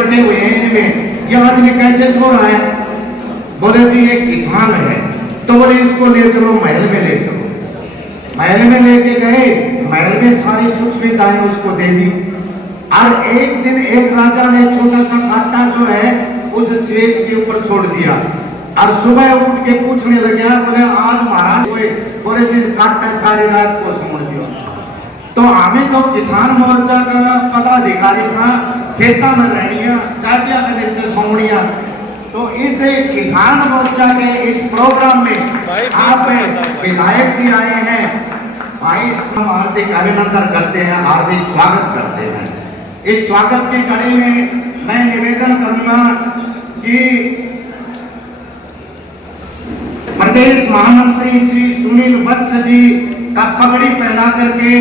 बटे हुए हैं इनमें, ये आदमी कैसे सो रहा है? बोले जी ये किसान है। तो बोले इसको ले चलो महल में ले चलो। महल में लेके गए, महल में सारी सुख सुविधाएं उसको दे दी। और एक दिन एक राजा ने छोटा सा कांटा जो है उस स्वेज के ऊपर छोड़ दिया और सुबह उठ के पूछने लगे, बोले आज महाराज बोले जी कांटा सारी रात को समझ दिया। तो हमें तो किसान मोर्चा का पदाधिकारी था, खेता में रहनिया जातिया के नीचे सोमड़िया। तो इस किसान मोर्चा के इस प्रोग्राम में आप विधायक जी आए हैं, भाई हम हार्दिक अभिनंदन करते हैं, हार्दिक स्वागत करते हैं। इस स्वागत की कड़ी में मैं निवेदन करूंगा कि प्रदेश महामंत्री श्री सुनील वत्स जी का पगड़ी पहना करके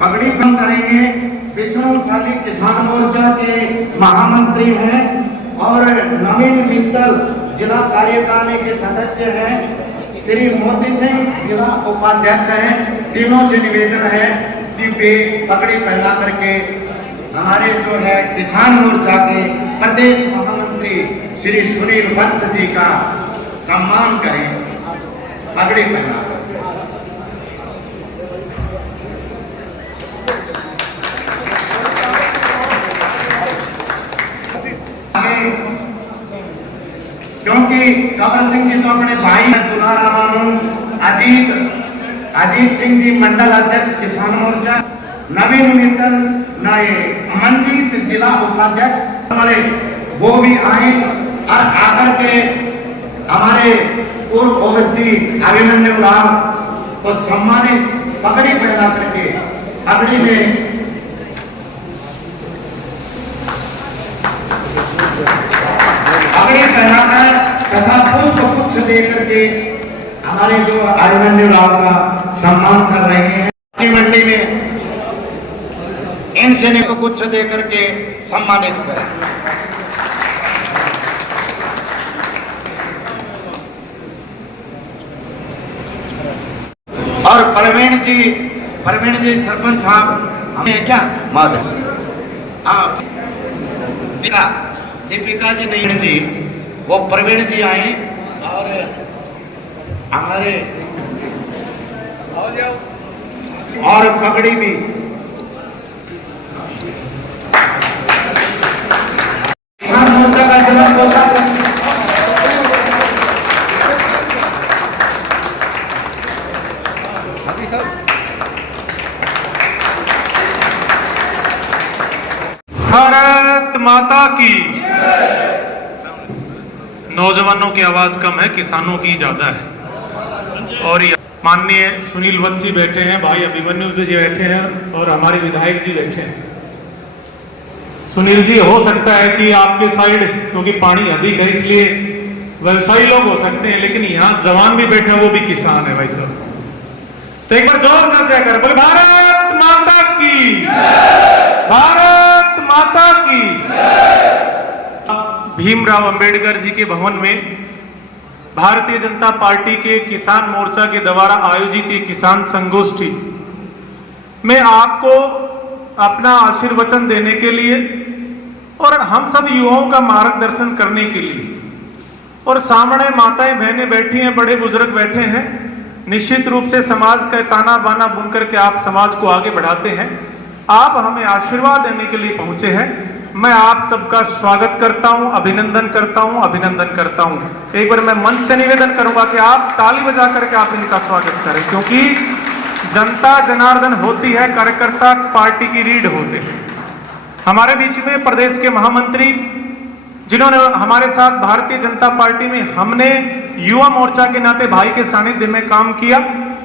पगड़ी बंद करेंगे। विष्णुपाली किसान मोर्चा के महामंत्री हैं और नवीन मित्तल जिला कार्यकारिणी के सदस्य हैं, श्री मोती सिंह जिला उपाध्यक्ष हैं। तीनों से निवेदन है कि वे पगड़ी पहना करके हमारे जो है किसान मोर्चा के प्रदेश महामंत्री श्री सुनील वत्स जी का सम्मान करें, पगड़ी पहना। क्योंकि कंवर सिंह जी तो अपने भाई हैं, तुलाराम अजीत सिंह जी मंडल अध्यक्ष किसान मोर्चा, नवीन मित्तल नए मंजीत जिला उपाध्यक्ष हमारे वो भी आए और आकर के हमारे पूर्व ओवैसी अभिमन्यु राव को सम्मानित पगड़ी पहना करके पगड़ी में पगड़ी पहनाकर तथा पुष्प पुष्प देकर के हमारे जो अभिमन्यु राव का सम्मान कर रहे हैं। मंडी में इन सैनिक को गुच्छ देकर के सम्मानित करें। और प्रवीण जी सरपंच साहब हमें क्या महोदय दीपिका जी नहीं जी, वो प्रवीण जी आए और हमारे और पगड़ी भी मोर्चा का जन्म पोषक भारत माता की। नौजवानों की आवाज कम है, किसानों की ज्यादा है। और माननीय सुनील वत्स जी बैठे हैं, भाई अभिमन्यु जी बैठे हैं और हमारे विधायक जी बैठे हैं। सुनील जी, हो सकता है कि आपके साइड क्योंकि पानी अधिक है इसलिए व्यवसायी लोग हो सकते हैं, लेकिन यहाँ जवान भी बैठे हैं, वो भी किसान है भाई साहब। तो एक बार जोर कर जाकर बोले भारत माता की, भारत माता की। भीमराव अंबेडकर जी के भवन में भारतीय जनता पार्टी के किसान मोर्चा के द्वारा आयोजित ये किसान संगोष्ठी में आपको अपना आशीर्वचन देने के लिए और हम सब युवाओं का मार्गदर्शन करने के लिए, और सामने माताएं बहनें बैठी हैं, बड़े बुजुर्ग बैठे हैं। निश्चित रूप से समाज का ताना बाना बुनकर के आप समाज को आगे बढ़ाते हैं। आप हमें आशीर्वाद देने के लिए पहुंचे हैं। मैं आप सबका स्वागत करता हूं, अभिनंदन करता हूं। एक बार मैं मंच से निवेदन करूंगा कि आप ताली बजा करके आप इनका स्वागत करें, क्योंकि जनता जनार्दन होती है, कार्यकर्ता पार्टी की रीढ़ होते हैं। हमारे बीच में प्रदेश के महामंत्री जिन्होंने हमारे साथ भारतीय जनता पार्टी में हमने युवा मोर्चा के नाते भाई के सानिध्य में काम किया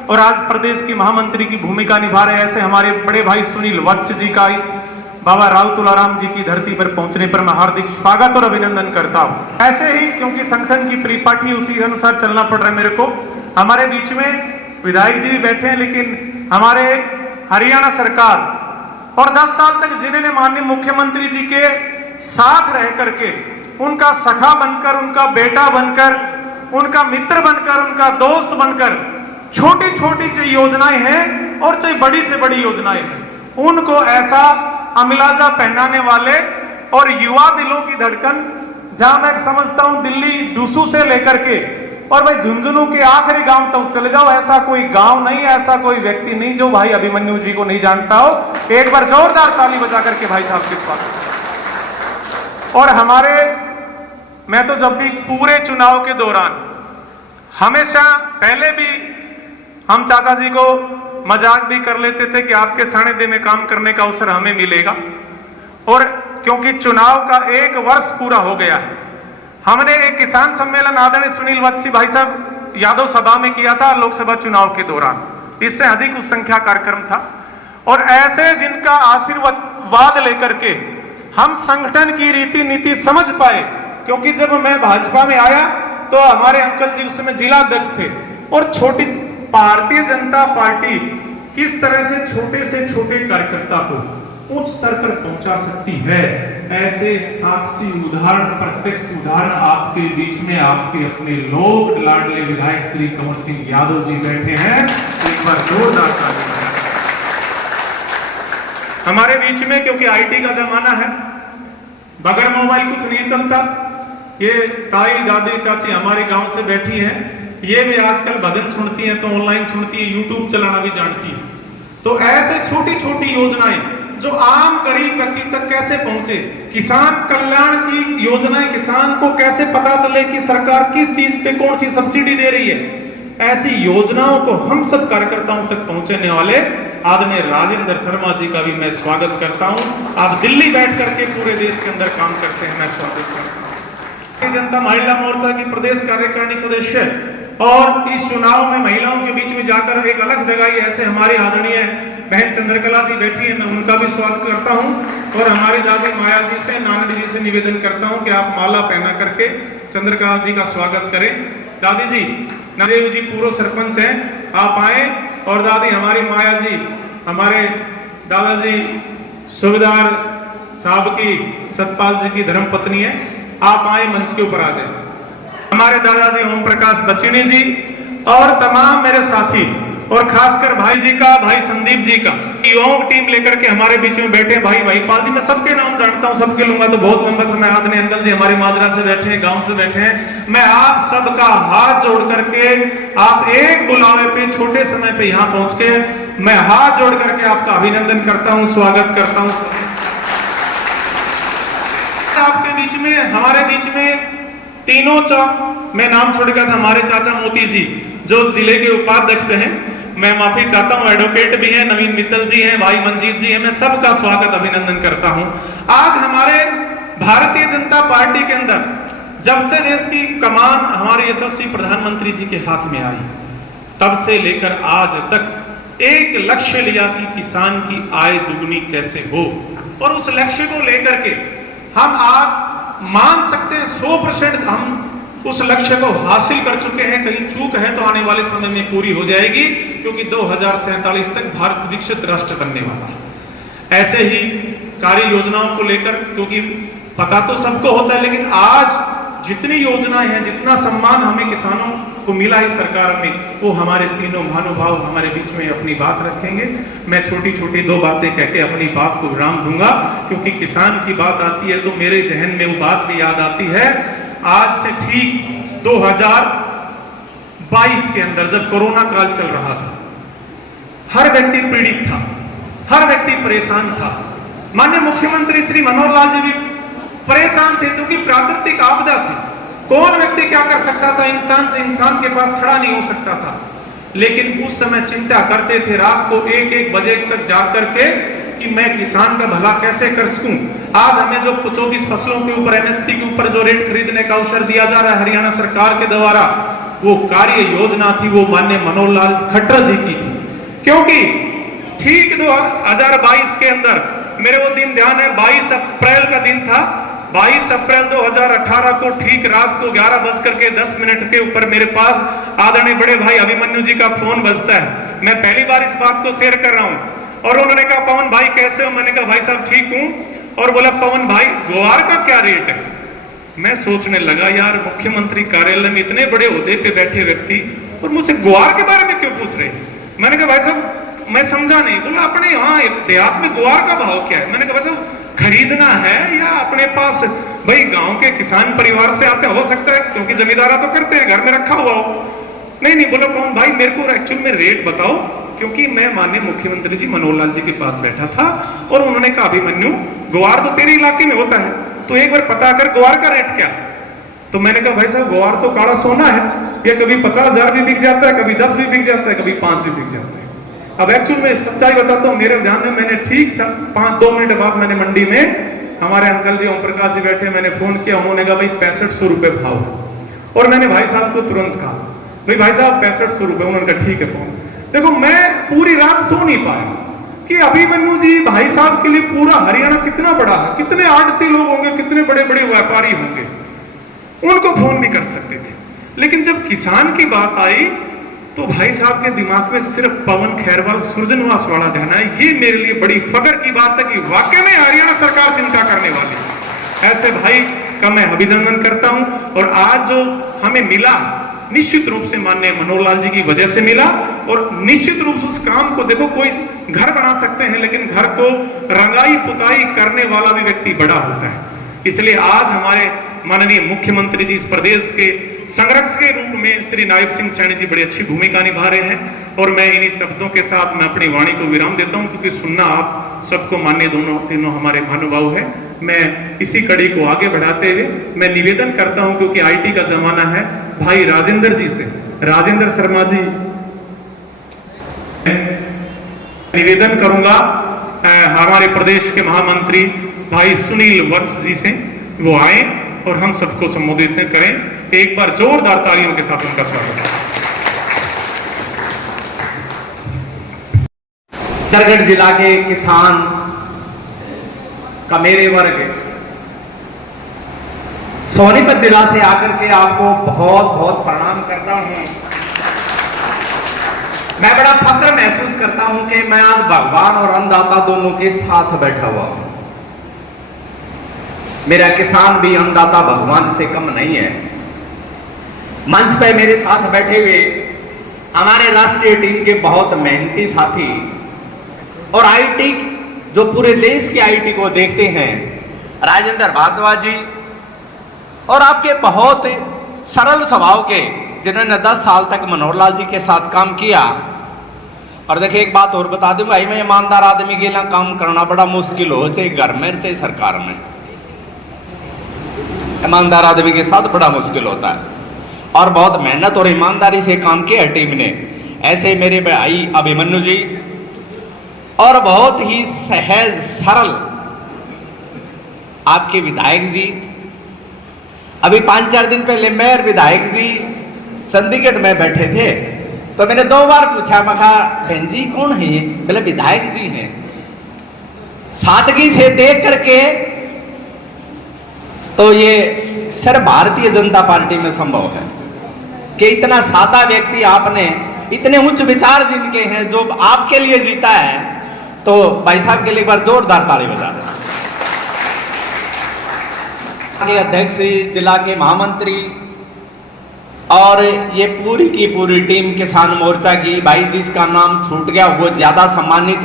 और आज प्रदेश की महामंत्री की भूमिका निभा रहे ऐसे हमारे बड़े भाई सुनील वत्स जी का इस बाबा राव तुलाराम जी की धरती पर पहुंचने पर मैं हार्दिक स्वागत और अभिनंदन करता हूं। ऐसे ही क्योंकि संगठन की परिपाटी उसी अनुसार चलना पड़ रहा है मेरे को, हमारे बीच में विधायक जी भी बैठे हैं, लेकिन हमारे हरियाणा सरकार और 10 साल तक जिन्होंने माननीय मुख्यमंत्री जी के साथ रह करके उनका सखा बनकर, उनका बेटा बनकर, उनका मित्र बनकर, उनका दोस्त बनकर छोटी छोटी जो योजनाएं हैं और चाहे बड़ी से बड़ी योजनाएं हैं, उनको ऐसा अमिलाजा पहनाने वाले और युवा दिलों की धड़कन, जहां मैं समझता हूं दिल्ली डूसू से लेकर के और भाई झुंझुनू के आखिरी गांव तक चले जाओ, ऐसा कोई गांव नहीं, ऐसा कोई व्यक्ति नहीं जो भाई अभिमन्यु जी को नहीं जानता हो। एक बार जोरदार ताली बजा करके भाई साहब के स्वागत। और हमारे, मैं तो जब भी पूरे चुनाव के दौरान हमेशा, पहले भी हम चाचा जी को मजाक भी कर लेते थे कि आपके सानिध्य में काम करने का अवसर हमें मिलेगा, और क्योंकि चुनाव का 1 वर्ष पूरा हो गया है, हमने एक किसान सम्मेलन आदरणीय सुनील वत्सी भाई साहब यादव सभा में किया था लोकसभा चुनाव के दौरान, इससे अधिक उस संख्या कार्यक्रम था। और ऐसे जिनका आशीर्वाद लेकर के हम संगठन की रीति नीति समझ पाए, क्योंकि जब मैं भाजपा में आया तो हमारे अंकल जी उस समय जिला अध्यक्ष थे, और छोटी भारतीय जनता पार्टी किस तरह से छोटे कार्यकर्ता को उच्च स्तर पर पहुंचा सकती है, ऐसे साक्षी उदाहरण, प्रत्यक्ष उदाहरण आपके बीच में आपके अपने लोग लाडले विधायक श्री कंवर सिंह यादव जी बैठे हैं। एक बार जोरदार ताली हमारे बीच में, क्योंकि आईटी का जमाना है, बगैर मोबाइल कुछ नहीं चलता। ये ताई दादी चाची हमारे गांव से बैठी हैं, ये भी आजकल भजन सुनती हैं तो ऑनलाइन सुनती है, यूट्यूब चलाना भी जानती है। तो ऐसे छोटी छोटी योजनाएं जो आम गरीब व्यक्ति तक कैसे पहुंचे, किसान कल्याण की योजनाएं किसान को कैसे पता चले कि सरकार किस चीज पे कौन सी सब्सिडी दे रही है, ऐसी योजनाओं को हम सब कार्यकर्ताओं तक पहुंचाने वाले आदरणीय राजेंद्र शर्मा जी का भी मैं स्वागत करता हूं। आप दिल्ली बैठ करके पूरे देश के अंदर काम करते हैं, मैं स्वागत करता हूं। भारतीय जनता महिला मोर्चा की प्रदेश कार्यकारिणी सदस्य, और इस चुनाव में महिलाओं के बीच में जाकर एक अलग जगह, ऐसे हमारे आदरणीय बहन चंद्रकला जी बैठी है, मैं उनका भी स्वागत करता हूं। और हमारी दादी माया जी से, नानी जी से निवेदन करता हूं कि आप माला पहना करके चंद्रकला जी का स्वागत करें। दादी जी, नरेव जी पूर्व सरपंच हैं, आप आए। और दादी हमारी माया जी, हमारे दादाजी सुबेदार साहब की, सतपाल जी की धर्मपत्नी है, आप आए, मंच के ऊपर आ जाए। हमारे दादाजी ओम प्रकाश बचिनी जी और तमाम मेरे साथी, और खासकर भाई जी का, भाई संदीप जी का, युवाओं की टीम लेकर के हमारे बीच में बैठे भाई भाईपाल जी, मैं सबके नाम जानता हूं, सबके लूंगा तो बहुत लंबा समय। आदरणीय अंकल जी हमारे माजरा से बैठे हैं, गांव से बैठे हैं। मैं आप सबका हाथ जोड़ करके, आप एक बुलावे पे छोटे समय पे यहां पहुंच के, मैं हाथ जोड़ करके आपका अभिनंदन करता हूं, स्वागत करता हूं। आपके बीच में, हमारे बीच में तीनों मैं नाम छोड़ गया था, हमारे चाचा मोती जी जो जिले के उपाध्यक्ष हैं, मैं माफी चाहता हूं, एडवोकेट भी हैं, नवीन मित्तल जी हैं, भाई मंजीत जी हैं, मैं सबका स्वागत अभिनंदन करता हूं। आज हमारे भारतीय जनता पार्टी के अंदर जब से देश की कमान हमारे यशस्वी प्रधानमंत्री जी के हाथ में आई, तब से लेकर आज तक एक लक्ष्य लिया कि किसान की आय दुगनी कैसे हो, और उस लक्ष्य को लेकर के हम आज मान सकते हैं 100% हम उस लक्ष्य को हासिल कर चुके हैं। कहीं चूक है तो आने वाले समय में पूरी हो जाएगी, क्योंकि 2047 तक भारत विकसित राष्ट्र बनने वाला है। ऐसे ही कार्य योजनाओं को लेकर, क्योंकि पता तो सबको होता है, लेकिन आज जितनी योजनाएं हैं, जितना सम्मान हमें किसानों को मिला है सरकार में, वो हमारे तीनों महानुभाव हमारे बीच में अपनी बात रखेंगे। मैं छोटी छोटी 2 बातें कह के अपनी बात को विराम दूंगा, क्योंकि किसान की बात आती है तो मेरे जहन में वो बात भी याद आती है। आज से ठीक 2022 के अंदर जब कोरोना काल चल रहा था, हर व्यक्ति पीड़ित था, हर व्यक्ति परेशान था। माननीय मुख्यमंत्री श्री मनोहर लाल जी भी परेशान थे, क्योंकि प्राकृतिक आपदा थी। कौन व्यक्ति क्या कर सकता था, इंसान से इंसान के पास खड़ा नहीं हो सकता था। लेकिन उस समय चिंता करते थे, रात को 1-1 बजे तक जाग करके कि मैं किसान का भला कैसे कर सकूं। आज हमें जो 24 फसलों के ऊपर एमएसपी के ऊपर जो रेट खरीदने का अवसर दिया जा रहा है हरियाणा सरकार के द्वारा, वो कार्य योजना थी, वो माननीय मनोहर लाल खट्टर जी की थी। क्योंकि ठीक 2022 के अंदर, मेरे वो दिन ध्यान है, 22 अप्रैल का दिन था। 22 अप्रैल 2018 को ठीक रात को 11:10 के ऊपर मेरे पास आदरणीय बड़े भाई अभिमन्यु जी का फोन बजता है। मैं पहली बार इस बात को शेयर कर रहा हूं, और उन्होंने कहा पवन भाई कैसे हो? मैंने कहा भाई साहब ठीक हूं। और बोला पवन भाई ग्वार का क्या रेट है? मैं सोचने लगा यार मुख्यमंत्री कार्यालय में इतने बड़े ओहदे पे बैठे व्यक्ति और मुझसे ग्वार के बारे में क्यों पूछ रहे? मैंने कहा भाई साहब मैं समझा नहीं, बोला अपने यहाँ देहात में ग्वार का भाव क्या है? मैंने कहा बच्चा खरीदना है या अपने पास, भाई गांव के किसान परिवार से आते हो सकता है, क्योंकि जमींदारा तो करते हैं, घर में रखा हुआ हो। नहीं बोला कौन भाई, मेरे को एक्चुअल में रेट बताओ, क्योंकि मैं माननीय मुख्यमंत्री जी मनोहर लाल जी के पास बैठा था और उन्होंने कहा अभिमन्यु ग्वार तो तेरे इलाके में होता है, तो एक बार पता कर ग्वार का रेट क्या है। तो मैंने कहा भाई साहब ग्वार तो काला सोना है, ये कभी 50,000 भी बिक जाता है, कभी 10 भी बिक जाता है, कभी 5 भी बिक जाता है। अब एक्चुअल में सच्चाई बताता हूँ, मेरे ध्यान में मैंने ठीक 2 मिनट बाद मैंने मंडी में हमारे अंकल जी ओम प्रकाश जी बैठे, मैंने फोन किया, उन्होंने कहा भाई 6500 रुपए भाव है। और मैंने भाई साहब को तुरंत कहा भाई साहब 6500 रुपए, उन्होंने कहा ठीक है फोन। देखो मैं पूरी रात सो नहीं पाया कि अभिमन्यु जी भाई साहब के लिए पूरा हरियाणा कितना बड़ा है, कितने आड़ती लोग होंगे, कितने बड़े बड़े व्यापारी होंगे, उनको फोन नहीं कर सकते थे। लेकिन जब किसान की बात आई तो भाई साहब के दिमाग में सिर्फ पवन खैरवाल सुरजनवास वाला ध्यान है। ये मेरे लिए बड़ी फख्र की बात है कि वाकई में हरियाणा सरकार चिंता करने वाली है। ऐसे भाई का मैं अभिनंदन करता हूं। और आज जो हमें मिला निश्चित रूप से माननीय मनोहर लाल जी की वजह से मिला, और निश्चित रूप से उस काम को, देखो कोई घर बना सकते हैं लेकिन घर को रंगाई पुताई करने वाला भी व्यक्ति बड़ा होता है। इसलिए आज हमारे माननीय मुख्यमंत्री जी इस प्रदेश के संरक्षक के रूप में श्री नायब सिंह सैनी जी बड़ी अच्छी भूमिका निभा रहे हैं। और मैं इन्हीं शब्दों के साथ मैं अपनी वाणी को विराम देता हूं, क्योंकि सुनना आप सबको मान्य तीनों हमारे महानुभाव है। मैं इसी कड़ी को आगे बढ़ाते हुए मैं निवेदन करता हूं, क्योंकि आईटी का जमाना है, भाई राजेंद्र जी से, राजेंद्र शर्मा जी, निवेदन करूंगा हमारे प्रदेश के महामंत्री भाई सुनील वत्स जी से वो आए और हम सबको संबोधित करें। एक बार जोरदार तालियों के साथ उनका स्वागत है। दरगढ़ जिला के किसान का मेरे वर्ग सोनीपत जिला से आकर के आपको बहुत बहुत प्रणाम करता हूं। मैं बड़ा फख्र महसूस करता हूं कि मैं आज भगवान और अन्नदाता दोनों के साथ बैठा हुआ हूं। मेरा किसान भी अन्नदाता भगवान से कम नहीं है। मंच पे मेरे साथ बैठे हुए हमारे राष्ट्रीय टीम के बहुत मेहनती साथी और आईटी जो पूरे देश के आईटी को देखते हैं, राजेंद्र भारद्वाज जी, और आपके बहुत सरल स्वभाव के जिन्होंने 10 साल तक मनोहर लाल जी के साथ काम किया। और देखिए एक बात और बता दूं भाई, मैं ईमानदार आदमी के लिए काम करना बड़ा मुश्किल हो, चाहे घर में चाहे सरकार में, ईमानदार आदमी के साथ बड़ा मुश्किल होता है। और बहुत मेहनत और ईमानदारी से काम किया टीम ने। ऐसे मेरे भाई अभिमन्यु जी और बहुत ही सहज सरल आपके विधायक जी। अभी 5-4 दिन पहले मेयर विधायक जी चंडीगढ़ में बैठे थे, तो मैंने 2 बार पूछा, मैं कहा बहन जी कौन है ये? बोले विधायक जी हैं। सादगी से देख करके तो ये सिर्फ भारतीय जनता पार्टी में संभव है कि इतना सादा व्यक्ति आपने, इतने उच्च विचार जिनके हैं, जो आपके लिए जीता है, तो भाई साहब के लिए एक बार जोरदार ताली बजा दें। अध्यक्ष, जिला के महामंत्री और ये पूरी की पूरी टीम किसान मोर्चा की, भाई जिसका नाम छूट गया वो ज्यादा सम्मानित,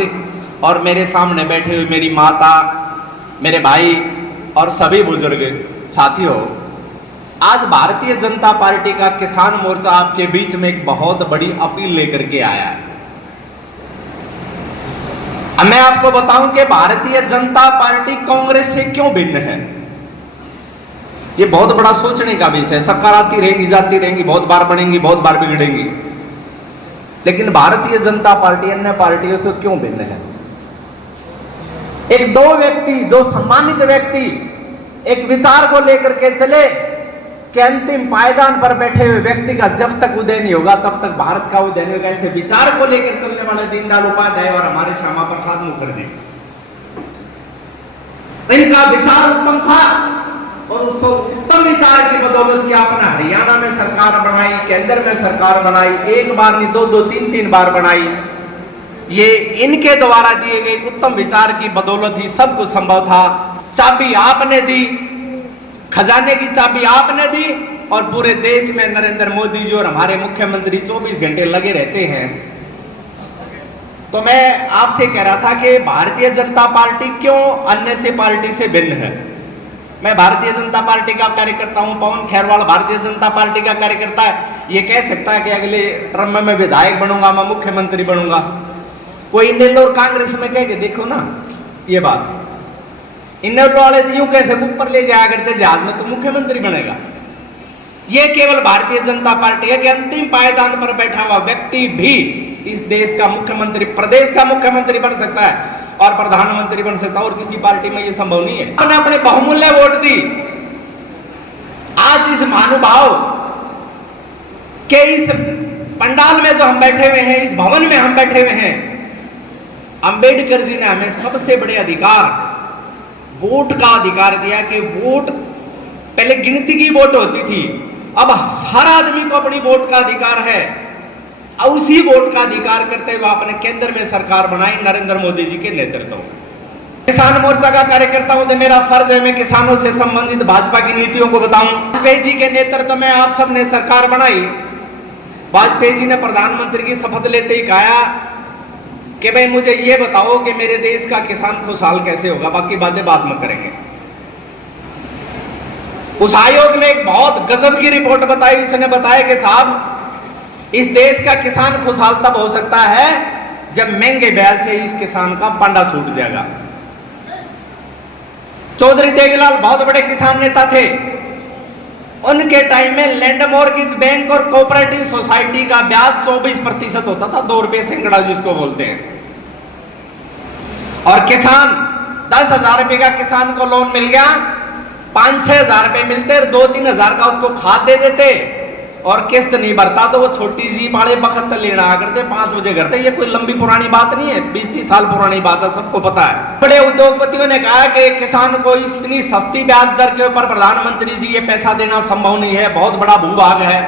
और मेरे सामने बैठे हुए मेरी माता, मेरे भाई और सभी बुजुर्ग साथियों, आज भारतीय जनता पार्टी का किसान मोर्चा आपके बीच में एक बहुत बड़ी अपील लेकर के आया है। अब मैं आपको बताऊं कि भारतीय जनता पार्टी कांग्रेस से क्यों भिन्न है। ये बहुत बड़ा सोचने का विषय है। सरकार आती रहेगी, जाती रहेंगी, बहुत बार बनेंगी, बहुत बार बिगड़ेंगी, लेकिन भारतीय जनता पार्टी अन्य पार्टियों से क्यों भिन्न है। एक 2 व्यक्ति, जो सम्मानित व्यक्ति एक विचार को लेकर के चले कि अंतिम पायदान पर बैठे हुए व्यक्ति का जब तक उदय नहीं होगा तब तक भारत का उदय नहीं होगा, ऐसे विचार को लेकर चलने वाले दीनदयाल उपाध्याय और हमारे श्यामा प्रसाद मुखर्जी, इनका विचार उत्तम था। और उस उत्तम विचार की बदौलत कि आपने हरियाणा में सरकार बनाई, केंद्र में सरकार बनाई, 1 बार नहीं 2-2, 3-3 बार बनाई। ये इनके द्वारा दिए गए उत्तम विचार की बदौलत ही सब कुछ संभव था। चाबी आपने दी, खजाने की चाबी आपने दी, और पूरे देश में नरेंद्र मोदी जी और हमारे मुख्यमंत्री 24 घंटे लगे रहते हैं। तो मैं आपसे कह रहा था कि भारतीय जनता पार्टी क्यों अन्य से पार्टी से भिन्न है। मैं भारतीय जनता पार्टी का कार्यकर्ता हूं, पवन खेरवाल भारतीय जनता पार्टी का कार्यकर्ता है। ये कह सकता है कि अगले टर्म में मैं विधायक बनूंगा, मैं मुख्यमंत्री बनूंगा। कोई नेलोर कांग्रेस में कह के देखो ना ये बात। इन वाले यूं कैसे ऊपर ले जाया करते जहाज में, तो मुख्यमंत्री बनेगा। ये केवल भारतीय जनता पार्टी है कि अंतिम पायदान पर बैठा हुआ व्यक्ति भी इस देश का मुख्यमंत्री, प्रदेश का मुख्यमंत्री बन सकता है और प्रधानमंत्री बन सकता है, और किसी पार्टी में ये संभव नहीं है। हमने अपने बहुमूल्य वोट दी। आज इस महानुभाव के इस पंडाल में जो हम बैठे हुए हैं, इस भवन में हम बैठे हुए हैं, अंबेडकर जी ने हमें सबसे बड़े अधिकार, वोट का अधिकार दिया कि वोट पहले गिनती की वोट होती थी, अब हर आदमी को अपनी वोट का अधिकार है। और उसी वोट का अधिकार करते हुए आपने केंद्र में सरकार बनाई नरेंद्र मोदी जी के नेतृत्व में। किसान मोर्चा का कार्यकर्ता हूं तो मेरा फर्ज है मैं किसानों से संबंधित भाजपा की नीतियों को बताऊं। वाजपेयी जी के नेतृत्व में आप सबने सरकार बनाई। वाजपेयी जी ने प्रधानमंत्री की शपथ लेते ही कहा कि भाई मुझे ये बताओ कि मेरे देश का किसान खुशहाल कैसे होगा, बाकी बातें बाद में करेंगे। उस आयोग ने एक बहुत गजब की रिपोर्ट बताई। उसने बताया कि साहब इस देश का किसान खुशहाल तब हो सकता है जब महंगे ब्याज से इस किसान का पांडा छूट जाएगा। चौधरी देवीलाल बहुत बड़े किसान नेता थे। उनके टाइम में लैंड मॉर्गेज बैंक और कोऑपरेटिव सोसाइटी का ब्याज 24% होता था, 2 रुपए सैकड़ा जिसको बोलते हैं। और किसान 10,000 रुपए का किसान को लोन मिल गया, 5-6 हजार रुपए मिलते, 2-3 हजार का उसको खाद दे देते, और किस्त नहीं भरता तो वो छोटी सी बड़े बखत लेना आ करते 5 बजे करते। ये कोई लंबी पुरानी बात नहीं है, 20-30 साल पुरानी बात है, सबको पता है। बड़े उद्योगपतियों ने कहा कि किसान को इतनी सस्ती ब्याज दर के ऊपर प्रधानमंत्री जी ये पैसा देना संभव नहीं है, बहुत बड़ा भूभाग है।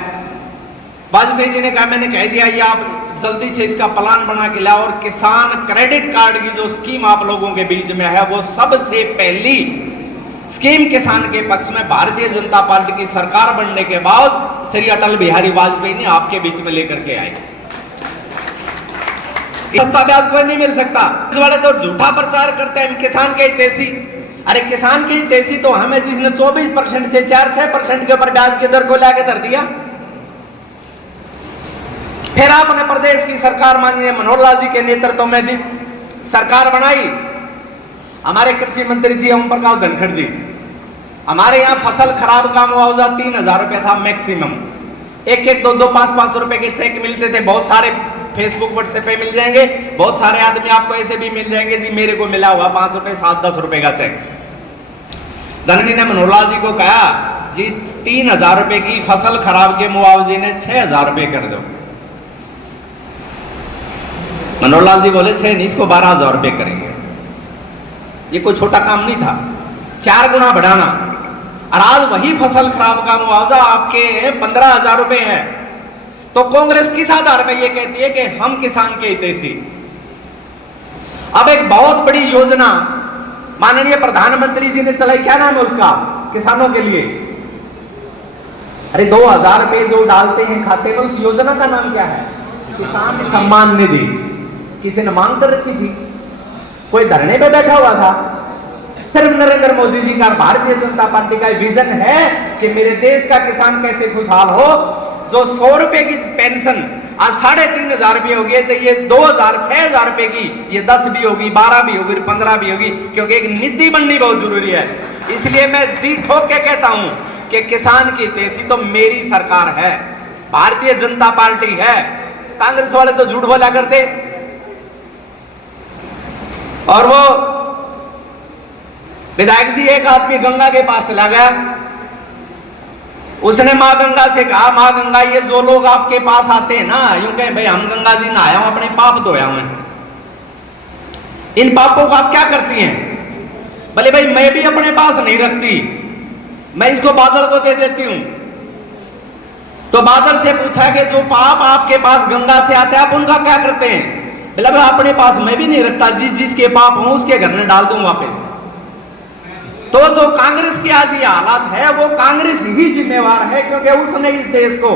वाजपेयी जी ने कहा मैंने कह दिया ये आप जल्दी से इसका प्लान बना के लाओ, और किसान क्रेडिट कार्ड की जो स्कीम आप लोगों के बीच में है वो सबसे पहली स्कीम किसान के पक्ष में भारतीय जनता पार्टी की सरकार बनने के बाद श्री अटल बिहारी वाजपेयी ने आपके बीच में लेकर के आए। सस्ता ब्याज कोई नहीं मिल सकता। इस वाले तो झूठा प्रचार करते हैं किसान के हितैषी। अरे किसान के हितैषी तो हमें जिसने 24% से 4-6% के ऊपर ब्याज की दर को लाके धर दिया। फिर आपने प्रदेश की सरकार माननीय मनोहर लाल जी के नेतृत्व में दी सरकार बनाई। हमारे कृषि मंत्री जी ओम प्रकाश धनखड़ जी, हमारे यहाँ फसल खराब का मुआवजा 3,000 रुपए था मैक्सिमम। 1-1, 2-2, 5-5 रुपए के चेक मिलते थे। बहुत सारे फेसबुक व्हाट्सएप पे मिल जाएंगे, बहुत सारे आदमी आपको ऐसे भी मिल जाएंगे जी मेरे को मिला हुआ 5 रुपए 7-10 रुपए का चेक। धनखड़ जी ने मनोहर लाल जी को कहा जी 3,000 रुपए की फसल खराब के मुआवजे ने 6,000 रुपए कर दो। मनोहर लाल जी बोले 6 नहीं, इसको 12,000 रुपए करेंगे। ये कोई छोटा काम नहीं था, 4 गुना बढ़ाना। और आज वही फसल खराब का मुआवजा आपके 15,000 रुपए है। तो कांग्रेस किस आधार पर यह कहती है कि हम किसान के हितैषी। अब एक बहुत बड़ी योजना माननीय प्रधानमंत्री जी ने चलाई, क्या नाम है उसका, किसानों के लिए। अरे 2,000 रुपए जो डालते हैं खाते में, उस योजना का नाम क्या है, किसान सम्मान निधि। किसी ने मांग कर रखी थी, कोई धरने पे बैठा हुआ था। सिर्फ नरेंद्र मोदी जी का भारतीय जनता पार्टी का विजन है कि मेरे देश का किसान कैसे खुशहाल हो। जो 100 रुपए की पेंशन आज 3,500 रुपए हो गए, तो ये 2,000 6,000 रुपए की ये 10 भी होगी, 12 भी होगी, 15 भी होगी, क्योंकि एक नीति बननी बहुत जरूरी है। इसलिए मैं जी ठोक के कहता हूं कि किसान की हितैषी तो मेरी सरकार है, भारतीय जनता पार्टी है। कांग्रेस वाले तो झूठ बोला करते। और वो विधायक जी एक आदमी गंगा के पास चला गया, उसने मां गंगा से कहा मां गंगा ये जो लोग आपके पास आते हैं ना, यूं कहे भाई हम गंगा जी नहाया हूं, अपने पाप धोया हूं, इन पापों को आप क्या करती हैं? बोले भाई मैं भी अपने पास नहीं रखती, मैं इसको बादल को दे देती हूं। तो बादल से पूछा कि जो पाप आपके पास गंगा से आते हैं आप उनका क्या करते हैं? बोला भाई अपने पास मैं भी नहीं रखता, जिसके पाप हो उसके घर में डाल दूं वापस। तो जो कांग्रेस की आज ये हालात है वो कांग्रेस ही जिम्मेवार है, क्योंकि उसने इस देश को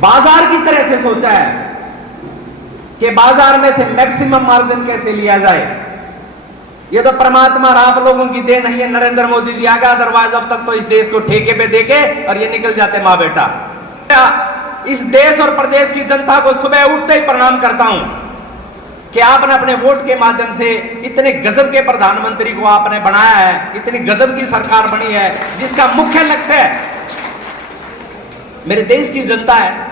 बाजार की तरह से सोचा है कि बाजार में से मैक्सिमम मार्जिन कैसे लिया जाए। ये तो परमात्मा और आप लोगों की देन है, नरेंद्र मोदी जी आ गया, अदरवाइज अब तक तो इस देश को ठेके पे देके और ये निकल जाते माँ बेटा। इस देश और प्रदेश की जनता को सुबह उठते ही प्रणाम करता हूं कि आपने अपने वोट के माध्यम से इतने गजब के प्रधानमंत्री को आपने बनाया है, इतनी गजब की सरकार बनी है जिसका मुख्य लक्ष्य मेरे देश की जनता है।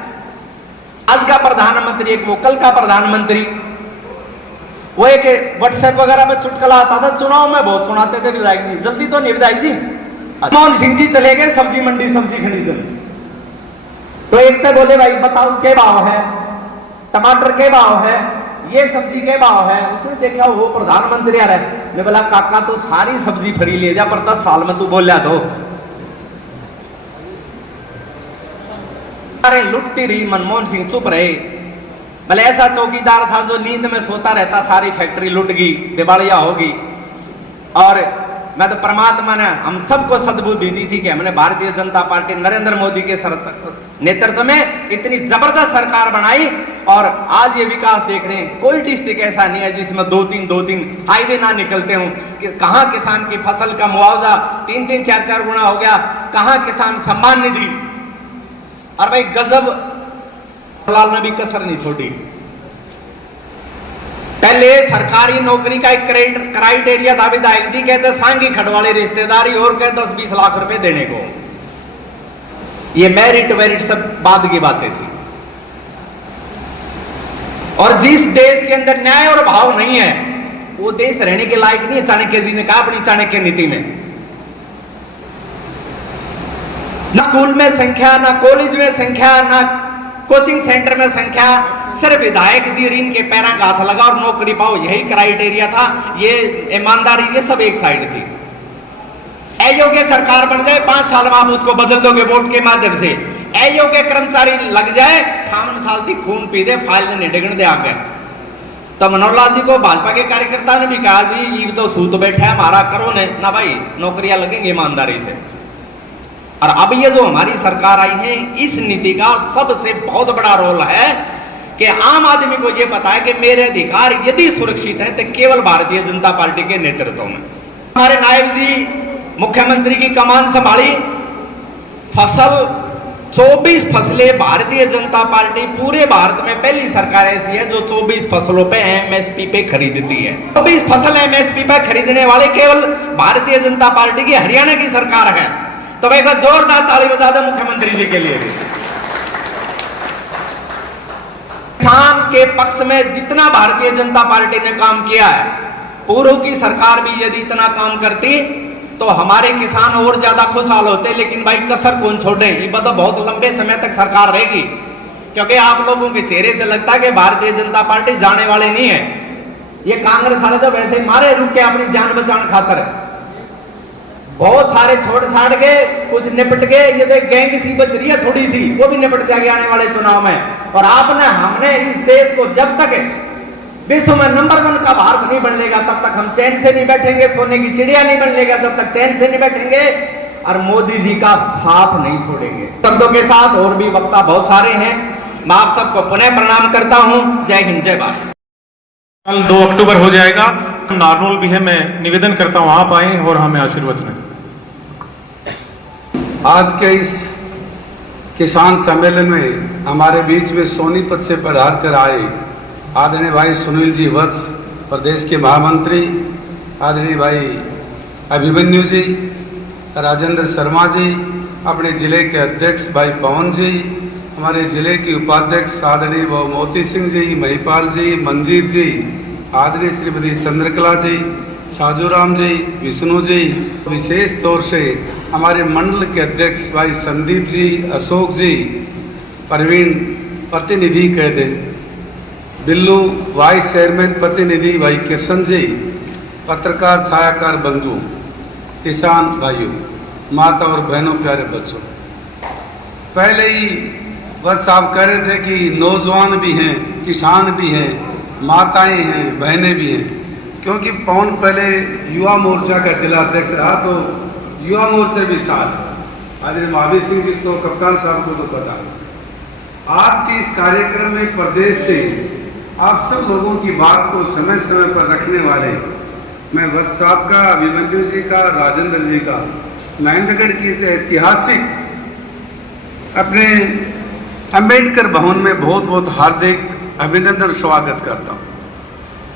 आज का प्रधानमंत्री एक वो कल का प्रधानमंत्री, वो एक व्हाट्सएप वगैरह पे चुटकुला आता था, चुनाव में बहुत सुनाते थे विधायक जी, जल्दी तो नहीं विधायक जी। मनमोहन सिंह जी चले गए सब्जी मंडी सब्जी खरीदने, तो एक तो बोले भाई बताओ के भाव है, टमाटर के भाव है, ये सब्जी के भाव है। उसने देखा वो प्रधानमंत्री आ रहा है, मैं बोला काका तू सारी सब्जी फ्री ले जा पर 10 साल में तू बोलिया तो। अरे लुटती रही, मनमोहन सिंह चुप रहे। भले ऐसा चौकीदार था जो नींद में सोता रहता, सारी फैक्ट्री लुट गई, दिवालिया होगी। और मैं तो परमात्मा ने हम सबको सद्बुद्धि दी थी कि हमने भारतीय जनता पार्टी नरेंद्र मोदी के नेतृत्व में इतनी जबरदस्त सरकार बनाई और आज ये विकास देख रहे हैं। कोई डिस्ट्रिक्ट ऐसा नहीं है जिसमें दो तीन हाईवे ना निकलते हों। कि कहां किसान की फसल का मुआवजा 3-3, 4-4 गुना हो गया, कहां किसान सम्मान निधि। और भाई गजब, लाल ने भी कसर नहीं छोड़ी। पहले सरकारी नौकरी का एक क्राइटेरिया था, विधायक जी कहते सांगी खड़वाले रिश्तेदारी और कहते 10-20 लाख रुपए देने को। ये मेरिट वेरिट सब बाद की बातें थी। और जिस देश के अंदर न्याय और भाव नहीं है वो देश रहने के लायक नहीं है। चाणक्य जी ने कहा अपनी चाणक्य नीति में, ना स्कूल में संख्या, ना कॉलेज में संख्या, ना कोचिंग सेंटर में संख्या, सिर्फ विधायक जी रीन के पैरा का हाथ लगा और नौकरी पाओ, यही क्राइटेरिया था। ये ईमानदारी ये सब एक साइड थी। अयोग्य सरकार बन जाए 5 साल में आप उसको बदल दोगे वोट के माध्यम से। अयोग्य कर्मचारी लग जाए 58 साल की खून पी दे, फाइल ने डिगण दे आगे। तो मनोहर लाल जी को भाजपा के कार्यकर्ता ने भी कहा जी ये तो सूत बैठा है हमारा, करो ने ना भाई, नौकरियां लगेंगी ईमानदारी से। और अब ये जो हमारी सरकार आई है, इस नीति का सबसे बहुत बड़ा रोल है कि आम आदमी को यह पता है कि मेरे अधिकार यदि सुरक्षित है तो केवल भारतीय जनता पार्टी के नेतृत्व में। हमारे नायब जी मुख्यमंत्री की कमान संभाली, फसल 24 फसलें भारतीय जनता पार्टी पूरे भारत में पहली सरकार ऐसी है जो 24 फसलों पे एमएसपी पे खरीदती है। 24 फसल एमएसपी पे खरीदने वाले केवल भारतीय जनता पार्टी की हरियाणा की सरकार है। तो भाई एक जोरदार ताली बजा दो मुख्यमंत्री जी के लिए भी। किसान के पक्ष में जितना भारतीय जनता पार्टी ने काम किया है, पूर्व की सरकार भी यदि इतना काम करती तो हमारे किसान और ज्यादा खुशहाल होते। लेकिन भाई कसर कौन छोड़े, ये तो बहुत लंबे समय तक सरकार रहेगी, क्योंकि आप लोगों के चेहरे से लगता है कि भारतीय जनता पार्टी जाने वाले नहीं है। ये कांग्रेस वाले तो वैसे मारे रुक के अपनी जान बचाने खातर बहुत सारे छोड़ छाड़ के कुछ निपट गए। ये तो गैंग सी बच रही है थोड़ी सी, वो भी निपट जाएगी आने वाले चुनाव में। और आपने हमने इस देश को जब तक विश्व में नंबर 1 का भारत नहीं बन लेगा तब तक हम चैन से नहीं बैठेंगे, सोने की चिड़िया नहीं बन लेगा तब तक चैन से नहीं बैठेंगे, और मोदी जी का साथ नहीं छोड़ेंगे। शब्दों के साथ और भी वक्ता बहुत सारे हैं, मैं आप सबको पुनः प्रणाम करता हूं। जय हिंद, जय भारत। कल 2 अक्टूबर हो जाएगा, नारनौल भी है। मैं निवेदन करता हूं आप आए और हमें आशीर्वचन दें। आज के इस किसान सम्मेलन में हमारे बीच में सोनीपत से पधार कर आए आदरणीय भाई सुनील जी वत्स, प्रदेश के महामंत्री, आदरणीय भाई अभिमन्यु जी, राजेंद्र शर्मा जी, अपने जिले के अध्यक्ष भाई पवन जी, हमारे जिले के उपाध्यक्ष आदरणीय मोती सिंह जी, महिपाल जी, मंजीत जी, आदरणीय श्रीमती चंद्रकला जी, छाजूराम जी, विष्णु जी, विशेष तौर से हमारे मंडल के अध्यक्ष भाई संदीप जी, अशोक जी, प्रवीण प्रतिनिधि कहते, बिल्लू वाइस चेयरमैन प्रतिनिधि भाई कृष्ण जी, पत्रकार छायाकार बंधु, किसान भाइयों, माता और बहनों, प्यारे बच्चों, पहले ही बस आप कह रहे थे कि नौजवान भी हैं, किसान भी हैं, माताएं हैं, बहनें भी हैं, क्योंकि पवन पहले युवा मोर्चा का जिला अध्यक्ष रहा तो युवा मोर्चा भी साथ। आज महावीर सिंह जी तो कप्तान साहब को तो पता। आज के इस कार्यक्रम में प्रदेश से आप सब लोगों की बात को समय समय पर रखने वाले मैं वत्स साहब का, अभिमन्यु जी का, राजेंद्र जी का, महेंद्रगढ़ की ऐतिहासिक अपने अंबेडकर भवन में बहुत बहुत हार्दिक अभिनंदन स्वागत करता हूँ।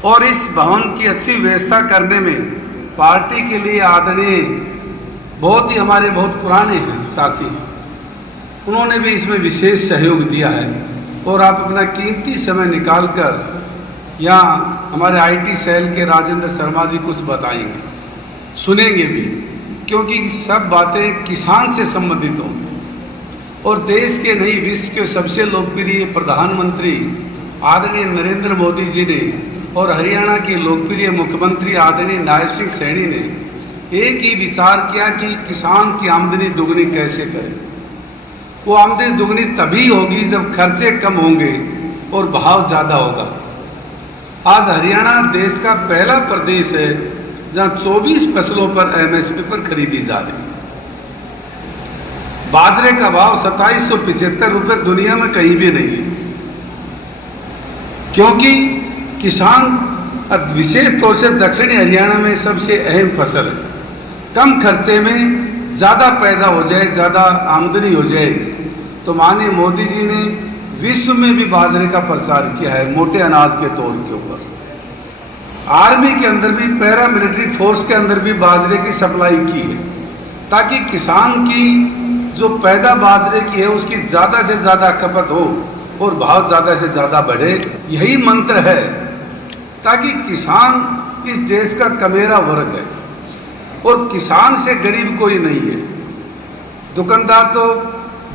और इस भवन की अच्छी व्यवस्था करने में पार्टी के लिए आदरणीय बहुत ही हमारे बहुत पुराने हैं साथी, उन्होंने भी इसमें विशेष सहयोग दिया है। और आप अपना कीमती समय निकालकर यहाँ हमारे आईटी सेल के राजेंद्र शर्मा जी कुछ बताएंगे, सुनेंगे भी, क्योंकि सब बातें किसान से संबंधित हों। और देश के नहीं, विश्व के सबसे लोकप्रिय प्रधानमंत्री आदरणीय नरेंद्र मोदी जी ने और हरियाणा के लोकप्रिय मुख्यमंत्री आदरणीय नायब सिंह सैनी ने एक ही विचार किया कि किसान की आमदनी दुगनी कैसे करें। वो आमदनी दुगनी तभी होगी जब खर्चे कम होंगे और भाव ज़्यादा होगा। आज हरियाणा देश का पहला प्रदेश है जहां 24 फसलों पर एमएसपी पर खरीदी जा रही है। बाजरे का भाव 2775 रुपये दुनिया में कहीं भी नहीं है, क्योंकि किसान विशेष तौर से दक्षिणी हरियाणा में सबसे अहम फसल है। कम खर्चे में ज़्यादा पैदा हो जाए, ज़्यादा आमदनी हो जाए, तो माननीय मोदी जी ने विश्व में भी बाजरे का प्रचार किया है मोटे अनाज के तौर के ऊपर। आर्मी के अंदर भी, पैरा मिलिट्री फोर्स के अंदर भी बाजरे की सप्लाई की है, ताकि किसान की जो पैदा बाजरे की है उसकी ज़्यादा से ज़्यादा खपत हो और भाव ज़्यादा से ज़्यादा बढ़े। यही मंत्र है, ताकि किसान इस देश का कमेरा वर्ग है और किसान से गरीब कोई नहीं है। दुकानदार तो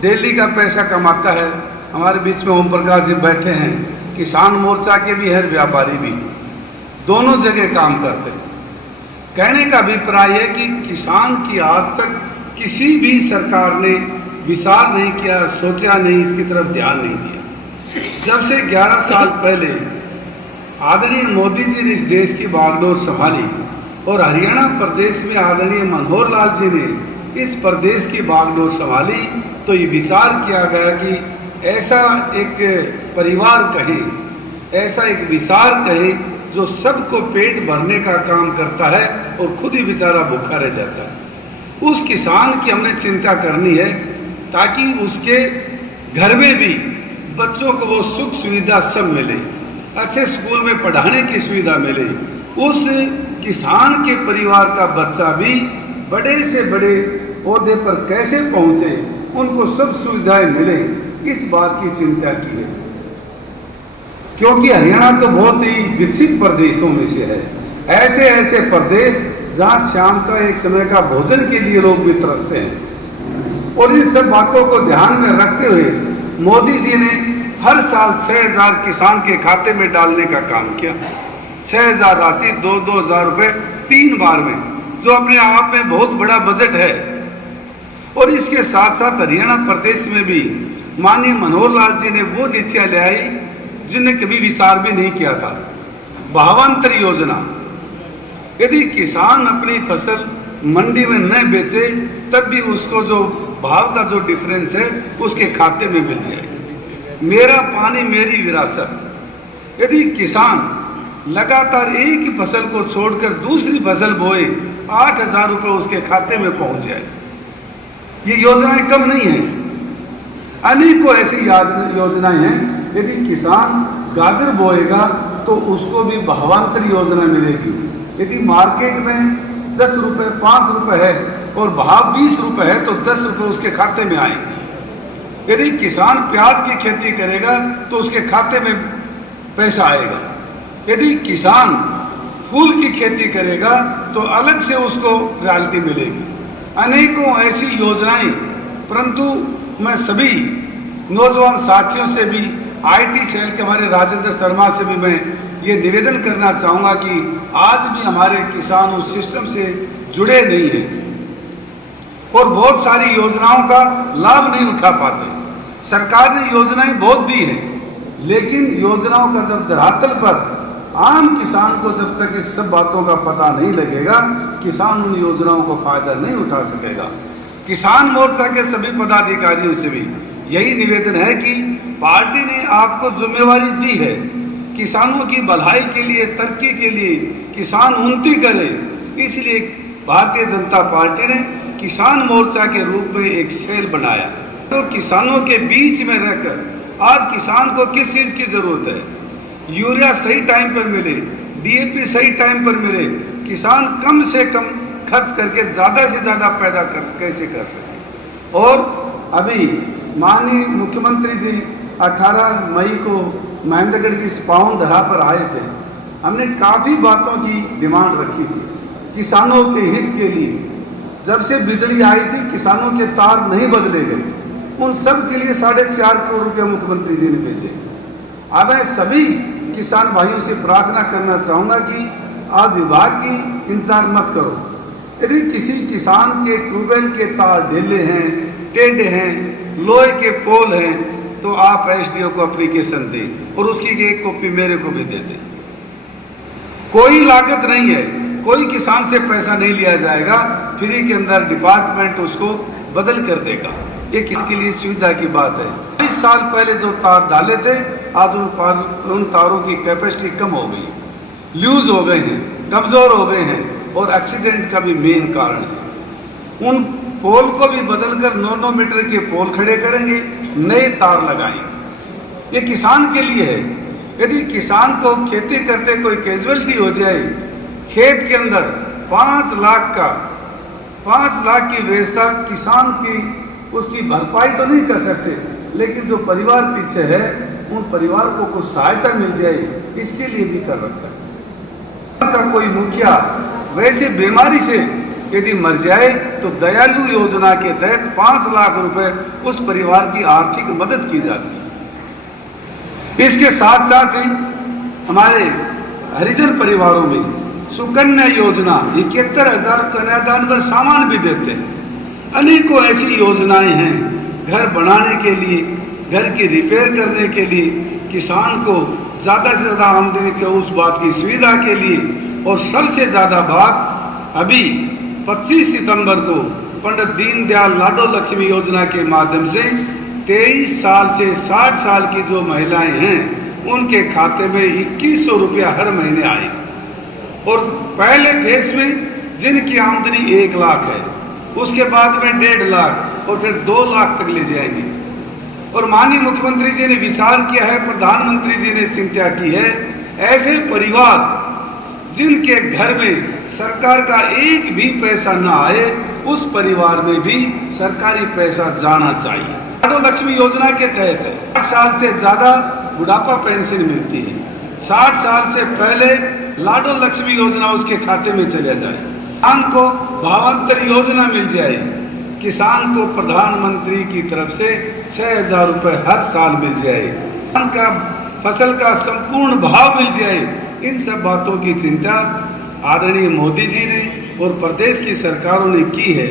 दिल्ली का पैसा कमाता है, हमारे बीच में ओम प्रकाश जी बैठे हैं, किसान मोर्चा के भी है, व्यापारी भी, दोनों जगह काम करते हैं। कहने का अभिप्राय है कि किसान की आज तक किसी भी सरकार ने विचार नहीं किया, सोचा नहीं, इसकी तरफ ध्यान नहीं दिया। जब से 11 साल पहले आदरणीय मोदी जी ने इस देश की बागडोर संभाली और हरियाणा प्रदेश में आदरणीय मनोहर लाल जी ने इस प्रदेश की बागडोर संभाली, तो ये विचार किया गया कि ऐसा एक परिवार कहे, ऐसा एक विचार कहे जो सबको पेट भरने का काम करता है और खुद ही बेचारा भूखा रह जाता है। उस किसान की हमने चिंता करनी है, ताकि उसके घर में भी बच्चों को वो सुख सुविधा सब मिले, अच्छे स्कूल में पढ़ाने की सुविधा मिले, उस किसान के परिवार का बच्चा भी बड़े से बड़े ओहदे पर कैसे पहुंचे, उनको सब सुविधाएं मिले, इस बात की चिंता की है। क्योंकि हरियाणा तो बहुत ही विकसित प्रदेशों में से है। ऐसे ऐसे प्रदेश जहाँ शाम का एक समय का भोजन के लिए लोग भी तरसते हैं। और इन सब बातों को ध्यान में रखते हुए मोदी जी ने हर साल 6000 किसान के खाते में डालने का काम किया। 6000 राशि 2-2 हज़ार रुपये 3 बार में, जो अपने आप में बहुत बड़ा बजट है। और इसके साथ साथ हरियाणा प्रदेश में भी माननीय मनोहर लाल जी ने वो नीतियाँ ले आई जिन्हें कभी विचार भी नहीं किया था। भावांतर योजना, यदि किसान अपनी फसल मंडी में न बेचे तब भी उसको जो भाव का जो डिफरेंस है उसके खाते में मिल जाए। मेरा पानी मेरी विरासत, यदि किसान लगातार एक ही फसल को छोड़कर दूसरी फसल बोए, 8000 रुपये उसके खाते में पहुंच जाए। ये योजनाएं कम नहीं है, अनेकों ऐसी योजनाएं हैं। यदि किसान गाजर बोएगा तो उसको भी भावांतर योजना मिलेगी। यदि मार्केट में 10 रुपये 5 रुपये है और भाव 20 रुपये है तो 10 रुपये उसके खाते में आएंगे। यदि किसान प्याज की खेती करेगा तो उसके खाते में पैसा आएगा। यदि किसान फूल की खेती करेगा तो अलग से उसको रॉयल्टी मिलेगी। अनेकों ऐसी योजनाएं, परंतु मैं सभी नौजवान साथियों से भी, आईटी सेल के हमारे राजेंद्र शर्मा से भी मैं ये निवेदन करना चाहूँगा कि आज भी हमारे किसान उस सिस्टम से जुड़े नहीं हैं और बहुत सारी योजनाओं का लाभ नहीं उठा पाते। सरकार ने योजनाएं बहुत दी हैं, लेकिन योजनाओं का जब धरातल पर आम किसान को जब तक इस सब बातों का पता नहीं लगेगा, किसान उन योजनाओं को फायदा नहीं उठा सकेगा। किसान मोर्चा के सभी पदाधिकारियों से भी यही निवेदन है कि पार्टी ने आपको जिम्मेवारी दी है किसानों की भलाई के लिए, तरक्की के लिए किसान उन्नति करे, इसलिए भारतीय जनता पार्टी ने किसान मोर्चा के रूप में एक सेल बनाया। तो किसानों के बीच में रहकर आज किसान को किस चीज़ की जरूरत है? यूरिया सही टाइम पर मिले, डीएपी सही टाइम पर मिले, किसान कम से कम खर्च करके ज़्यादा से ज़्यादा पैदा कैसे कर सके। और अभी माननीय मुख्यमंत्री जी 18 मई को महेंद्रगढ़ की पावन धरा पर आए थे। हमने काफ़ी बातों की डिमांड रखी थी किसानों के हित के लिए। जब से बिजली आई थी किसानों के तार नहीं बदले गए, उन सब के लिए 4.5 करोड़ रुपये मुख्यमंत्री जी ने भेजे। अब मैं सभी किसान भाइयों से प्रार्थना करना चाहूँगा कि आप विभाग की इंतजार मत करो। यदि किसी किसान के ट्यूबवेल के तार ढीले हैं, टेढ़े हैं, लोहे के पोल हैं, तो आप एसडीओ को एप्लीकेशन दें और उसकी एक कॉपी मेरे को भी दे दें। कोई लागत नहीं है, कोई किसान से पैसा नहीं लिया जाएगा, फ्री के अंदर डिपार्टमेंट उसको बदल कर देगा। ये किसके लिए सुविधा की बात है। 20 साल पहले जो तार डाले थे, आज उन तारों की कैपेसिटी कम हो गई, लूज हो गए हैं, कमजोर हो गए हैं और एक्सीडेंट का भी मेन कारण है। उन पोल को भी बदलकर 9-9 मीटर के पोल खड़े करेंगे, नए तार लगाएंगे। ये किसान के लिए है। यदि किसान को खेती करते कोई कैजुअलिटी हो जाए, खेत के अंदर 5 लाख की व्यवस्था किसान की उसकी भरपाई तो नहीं कर सकते, लेकिन जो परिवार पीछे है उन परिवार को कुछ सहायता मिल जाए, इसके लिए भी कर रखा है। का कोई मुखिया वैसे बीमारी से यदि मर जाए तो दयालु योजना के तहत 5 लाख रुपए उस परिवार की आर्थिक मदद की जाती है। इसके साथ साथ ही हमारे हरिजन परिवारों में सुकन्या योजना 71,000 कन्यादान पर सामान भी देते हैं। अनेकों ऐसी योजनाएं हैं घर बनाने के लिए, घर की रिपेयर करने के लिए, किसान को ज़्यादा से ज़्यादा आमदनी के उस बात की सुविधा के लिए। और सबसे ज़्यादा बात अभी 25 सितंबर को पंडित दीनदयाल लाडो लक्ष्मी योजना के माध्यम से 23 साल से 60 साल की जो महिलाएं हैं उनके खाते में 2100 रुपया हर महीने आए। और पहले फेज में जिनकी आमदनी 1 लाख है, उसके बाद में 1.5 लाख और फिर 2 लाख तक ले जाएंगे। और माननीय मुख्यमंत्री जी ने विचार किया है, प्रधानमंत्री जी ने चिंता की है, ऐसे परिवार जिनके घर में सरकार का एक भी पैसा ना आए, उस परिवार में भी सरकारी पैसा जाना चाहिए। लाडो लक्ष्मी योजना के तहत 60 साल से ज्यादा बुढ़ापा पेंशन मिलती है। 60 साल से पहले लाडो लक्ष्मी योजना उसके खाते में चले जाए। किसान को भावांतर योजना मिल जाए, किसान को प्रधानमंत्री की तरफ से 6,000 रुपए हर साल मिल जाए, किसान का फसल का संपूर्ण भाव मिल जाए। इन सब बातों की चिंता आदरणीय मोदी जी ने और प्रदेश की सरकारों ने की है।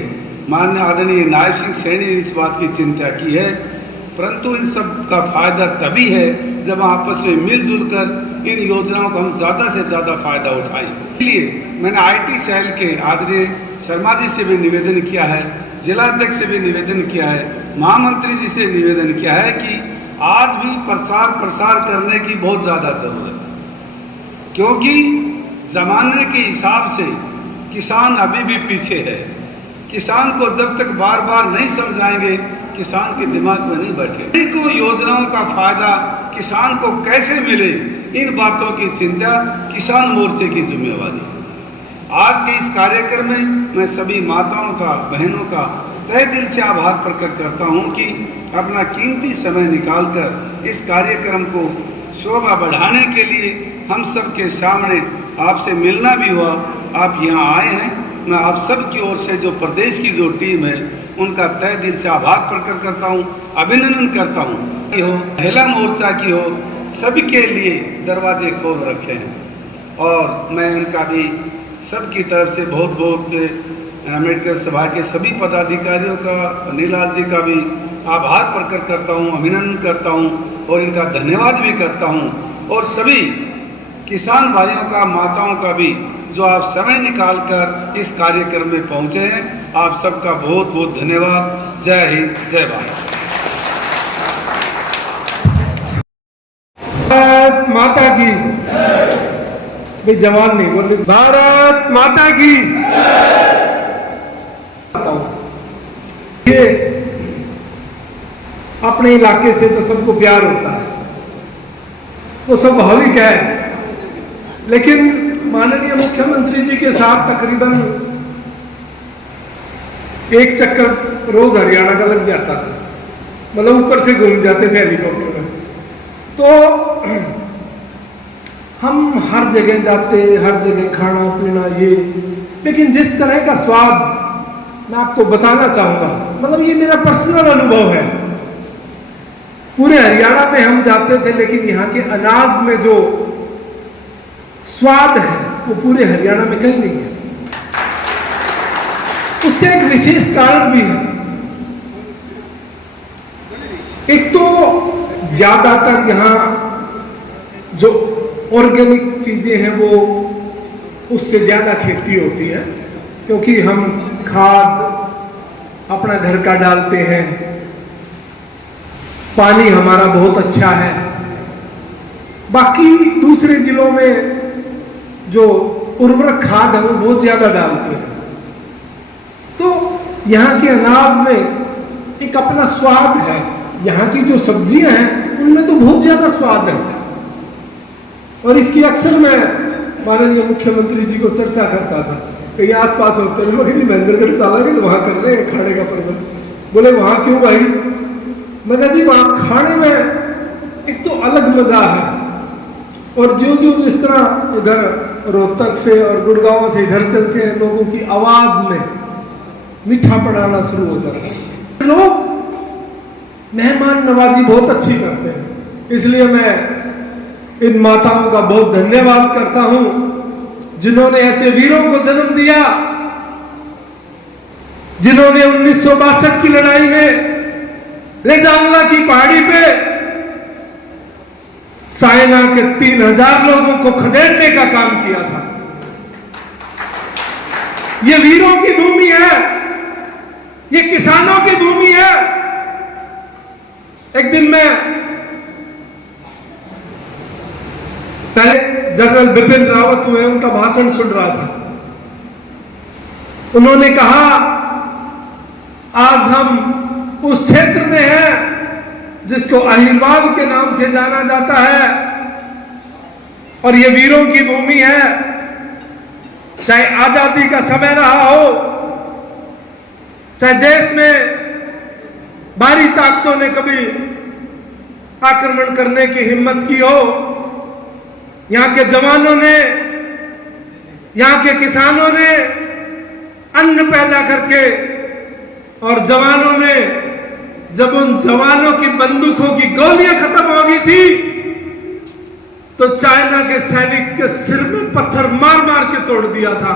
माननीय आदरणीय नायब सिंह सैनी ने इस बात की चिंता की है, परंतु इन सब का फायदा तभी है जब आपस में मिलजुल कर इन योजनाओं का हम ज़्यादा से ज़्यादा फायदा उठाएं। इसलिए मैंने IT सेल के आदरणीय शर्मा जी से भी निवेदन किया है, जिलाध्यक्ष से भी निवेदन किया है, महामंत्री जी से निवेदन किया है कि आज भी प्रचार प्रसार करने की बहुत ज़्यादा ज़रूरत है, क्योंकि ज़माने के हिसाब से किसान अभी भी पीछे है। किसान को जब तक बार बार नहीं समझाएंगे, किसान के दिमाग में नहीं बैठे। को योजनाओं का फायदा किसान को कैसे मिले, इन बातों की चिंता किसान मोर्चे की जिम्मेवारी। आज के इस कार्यक्रम में मैं सभी माताओं का, बहनों का तहे दिल से आभार प्रकट करता हूं कि अपना कीमती समय निकालकर इस कार्यक्रम को शोभा बढ़ाने के लिए हम सब के सामने आपसे मिलना भी हुआ, आप यहाँ आए हैं। मैं आप सब की ओर से जो प्रदेश की जो टीम है उनका तहे दिल से आभार प्रकट करता हूँ, अभिनंदन करता हूँ। हो महिला मोर्चा की हो, सभी के लिए दरवाजे खोल रखे हैं। और मैं उनका भी सबकी तरफ से बहुत बहुत अम्बेडकर सभा के सभी पदाधिकारियों का, नीलाल जी का भी आभार प्रकट करता हूँ, अभिनंदन करता हूँ और इनका धन्यवाद भी करता हूँ। और सभी किसान भाइयों का, माताओं का भी जो आप समय निकालकर इस कार्यक्रम में पहुँचे हैं, आप सबका बहुत बहुत धन्यवाद। जय हिंद, जय भारत माता की। भाई जवान नहीं बोल रहे। भारत माता की। ये अपने इलाके से तो सबको प्यार होता है, वो सब स्वाभाविक है, लेकिन माननीय मुख्यमंत्री जी के साथ तकरीबन एक चक्कर रोज हरियाणा का लग जाता था, मतलब ऊपर से घूम जाते थे हेलीकॉप्टर में। तो हम हर जगह जाते, हर जगह खाना पीना ये, लेकिन जिस तरह का स्वाद मैं आपको बताना चाहूंगा, मतलब ये मेरा पर्सनल अनुभव है। पूरे हरियाणा में हम जाते थे, लेकिन यहाँ के अनाज में जो स्वाद है वो पूरे हरियाणा में कहीं नहीं है। उसका एक विशेष कारण भी है। एक तो ज्यादातर यहाँ जो ऑर्गेनिक चीजें हैं वो उससे ज्यादा खेती होती है, क्योंकि हम खाद अपना घर का डालते हैं, पानी हमारा बहुत अच्छा है। बाकी दूसरे जिलों में जो उर्वरक खाद है वो बहुत ज्यादा डालते हैं। तो यहाँ के अनाज में एक अपना स्वाद है। यहाँ की जो सब्जियां हैं उनमें तो बहुत ज्यादा स्वाद है, और इसकी अक्सर मैं माननीय मुख्यमंत्री जी को चर्चा करता था। कहीं आस पास होते हैं, मैं जी महेंद्रगढ़ चला गए तो वहां कर रहे हैं खाने का प्रबंध। बोले वहां क्यों भाई? मैं कहा जी वहां खाने में एक तो अलग मजा है, और जो जो जिस तरह इधर रोहतक से और गुड़गांव से इधर चलते हैं, लोगों की आवाज में मीठा पड़ाना शुरू हो जाता है। लोग मेहमान नवाजी बहुत अच्छी करते हैं, इसलिए मैं इन माताओं का बहुत धन्यवाद करता हूं जिन्होंने ऐसे वीरों को जन्म दिया, जिन्होंने 1962 की लड़ाई में रेजांगला की पहाड़ी पे साइना के 3000 लोगों को खदेड़ने का काम किया था। ये वीरों की भूमि है, ये किसानों की भूमि है। एक दिन मैं पहले जनरल बिपिन रावत हुए, उनका भाषण सुन रहा था। उन्होंने कहा आज हम उस क्षेत्र में हैं जिसको अहिरवाल के नाम से जाना जाता है, और ये वीरों की भूमि है। चाहे आजादी का समय रहा हो, चाहे देश में बाहरी ताकतों ने कभी आक्रमण करने की हिम्मत की हो, यहाँ के जवानों ने, यहाँ के किसानों ने अन्न पैदा करके, और जवानों ने जब उन जवानों की बंदूकों की गोलियां खत्म हो गई थी तो चाइना के सैनिक के सिर में पत्थर मार मार के तोड़ दिया था।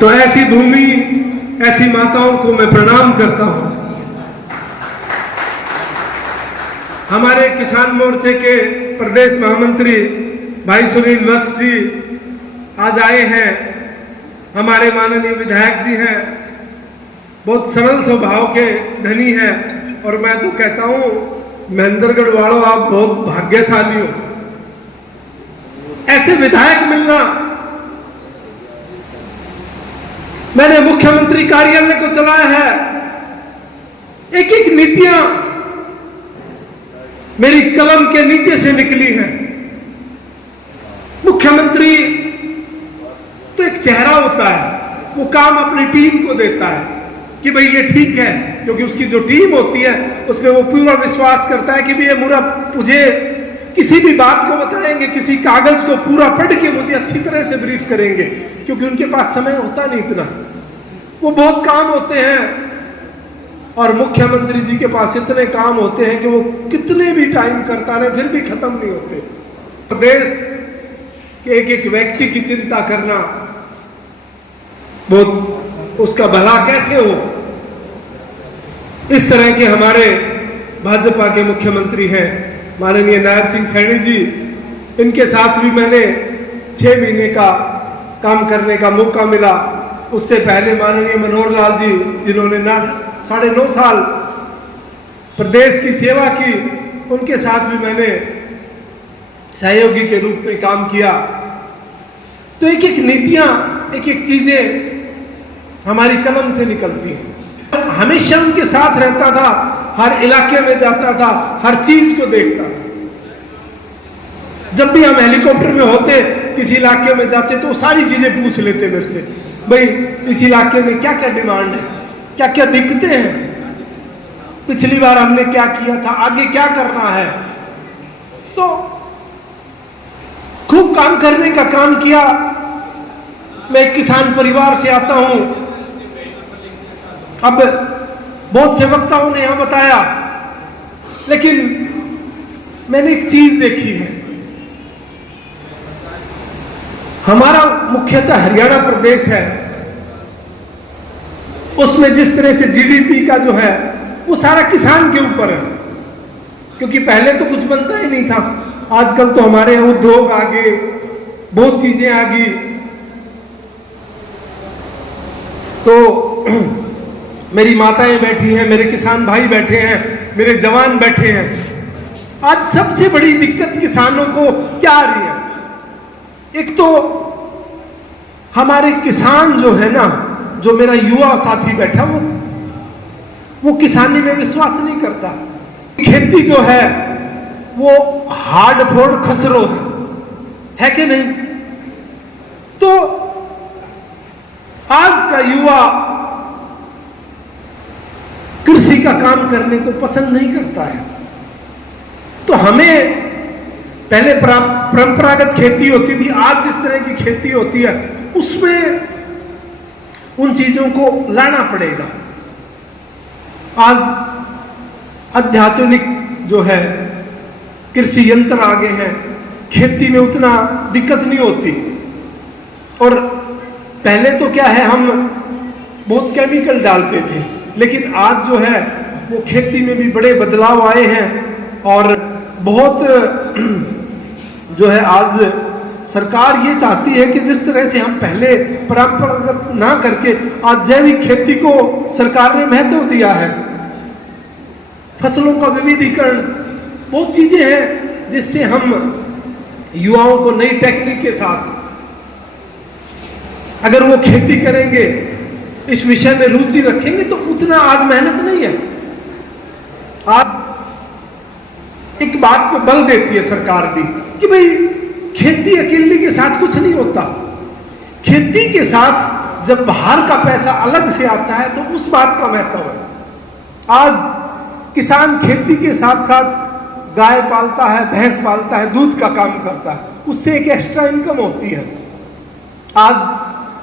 तो ऐसी भूमि, ऐसी माताओं को मैं प्रणाम करता हूं। हमारे किसान मोर्चे के प्रदेश महामंत्री भाई सुनील वत्स जी आज आए हैं। हमारे माननीय विधायक जी हैं, बहुत सरल स्वभाव के धनी हैं, और मैं तो कहता हूं महेंद्रगढ़ वालों आप बहुत भाग्यशाली हो, ऐसे विधायक मिलना। मैंने मुख्यमंत्री कार्यालय को चलाया है, एक एक नीतियां मेरी कलम के नीचे से निकली हैं। मुख्यमंत्री तो एक चेहरा होता है, वो काम अपनी टीम को देता है कि भाई ये ठीक है, क्योंकि उसकी जो टीम होती है उसमें वो पूरा विश्वास करता है कि भाई ये मुझे किसी भी बात को बताएंगे, किसी कागज को पूरा पढ़ के मुझे अच्छी तरह से ब्रीफ करेंगे, क्योंकि उनके पास समय होता नहीं इतना, वो बहुत काम होते हैं। और मुख्यमंत्री जी के पास इतने काम होते हैं कि वो कितने भी टाइम करता रहे फिर भी खत्म नहीं होते। प्रदेश के एक एक व्यक्ति की चिंता करना, बहुत उसका भला कैसे हो, इस तरह के हमारे भाजपा के मुख्यमंत्री हैं माननीय नायब सिंह सैनी जी। इनके साथ भी मैंने 6 महीने का काम करने का मौका मिला। उससे पहले माननीय मनोहर लाल जी, जिन्होंने 9.5 साल प्रदेश की सेवा की, उनके साथ भी मैंने सहयोगी के रूप में काम किया। तो एक एक नीतियां, एक एक चीजें हमारी कलम से निकलती हैं। हमेशा उनके साथ रहता था, हर इलाके में जाता था, हर चीज को देखता था। जब भी हम हेलीकॉप्टर में होते, किसी इलाके में जाते, तो सारी चीजें पूछ लेते मेरे से, भाई इस इलाके में क्या क्या डिमांड है, क्या क्या दिक्कतें हैं, पिछली बार हमने क्या किया था, आगे क्या करना है। तो खूब काम करने का काम किया। मैं एक किसान परिवार से आता हूं। अब बहुत से वक्ताओं ने यहां बताया, लेकिन मैंने एक चीज देखी है। हमारा मुख्यतः हरियाणा प्रदेश है, उसमें जिस तरह से जीडीपी का जो है वो सारा किसान के ऊपर है, क्योंकि पहले तो कुछ बनता ही नहीं था। आजकल तो हमारे यहाँ उद्योग आ गए, बहुत चीजें आ गई। तो मेरी माताएं बैठी हैं, मेरे किसान भाई बैठे हैं, मेरे जवान बैठे हैं। आज सबसे बड़ी दिक्कत किसानों को क्या आ रही है? एक तो हमारे किसान जो है ना, जो मेरा युवा साथी बैठा, वो किसानी में विश्वास नहीं करता। खेती जो है वो हार्ड फोड़ खसरो है कि नहीं? तो आज का युवा कृषि का काम करने को पसंद नहीं करता है। तो हमें पहले परंपरागत खेती होती थी, आज जिस तरह की खेती होती है उसमें उन चीजों को लाना पड़ेगा। आज अत्याधुनिक जो है कृषि यंत्र आ गए हैं, खेती में उतना दिक्कत नहीं होती। और पहले तो क्या है, हम बहुत केमिकल डालते थे, लेकिन आज जो है वो खेती में भी बड़े बदलाव आए हैं। और बहुत जो है आज सरकार ये चाहती है कि जिस तरह से हम पहले परंपरागत ना करके आज जैविक खेती को सरकार ने महत्व दिया है। फसलों का विविधीकरण, बहुत चीजें हैं जिससे हम युवाओं को नई टेक्निक के साथ अगर वो खेती करेंगे, इस विषय में रुचि रखेंगे, तो उतना आज मेहनत नहीं है। आज एक बात पे बल देती है सरकार भी कि भाई खेती अकेले के साथ कुछ नहीं होता। खेती के साथ जब बाहर का पैसा अलग से आता है तो उस बात का महत्व है। आज किसान खेती के साथ साथ गाय पालता है, भैंस पालता है, दूध का काम करता है, उससे एक एक्स्ट्रा इनकम होती है। आज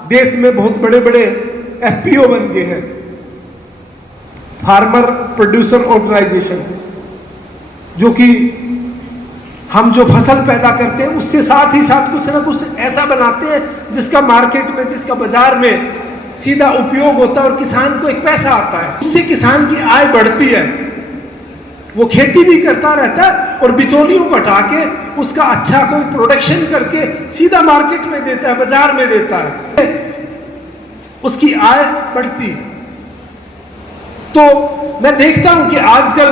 देश में बहुत बड़े बड़े एफपीओ बन गए हैं, फार्मर प्रोड्यूसर ऑर्गेनाइजेशन, जो कि हम जो फसल पैदा करते हैं उससे साथ ही साथ कुछ ना कुछ ऐसा बनाते हैं जिसका मार्केट में, जिसका बाजार में सीधा उपयोग होता है और किसान को एक पैसा आता है। उससे किसान की आय बढ़ती है, वो खेती भी करता रहता है और बिचौलियों को हटा के उसका अच्छा कोई प्रोडक्शन करके सीधा मार्केट में देता है, बाजार में देता है, उसकी आय बढ़ती है। तो मैं देखता हूं कि आजकल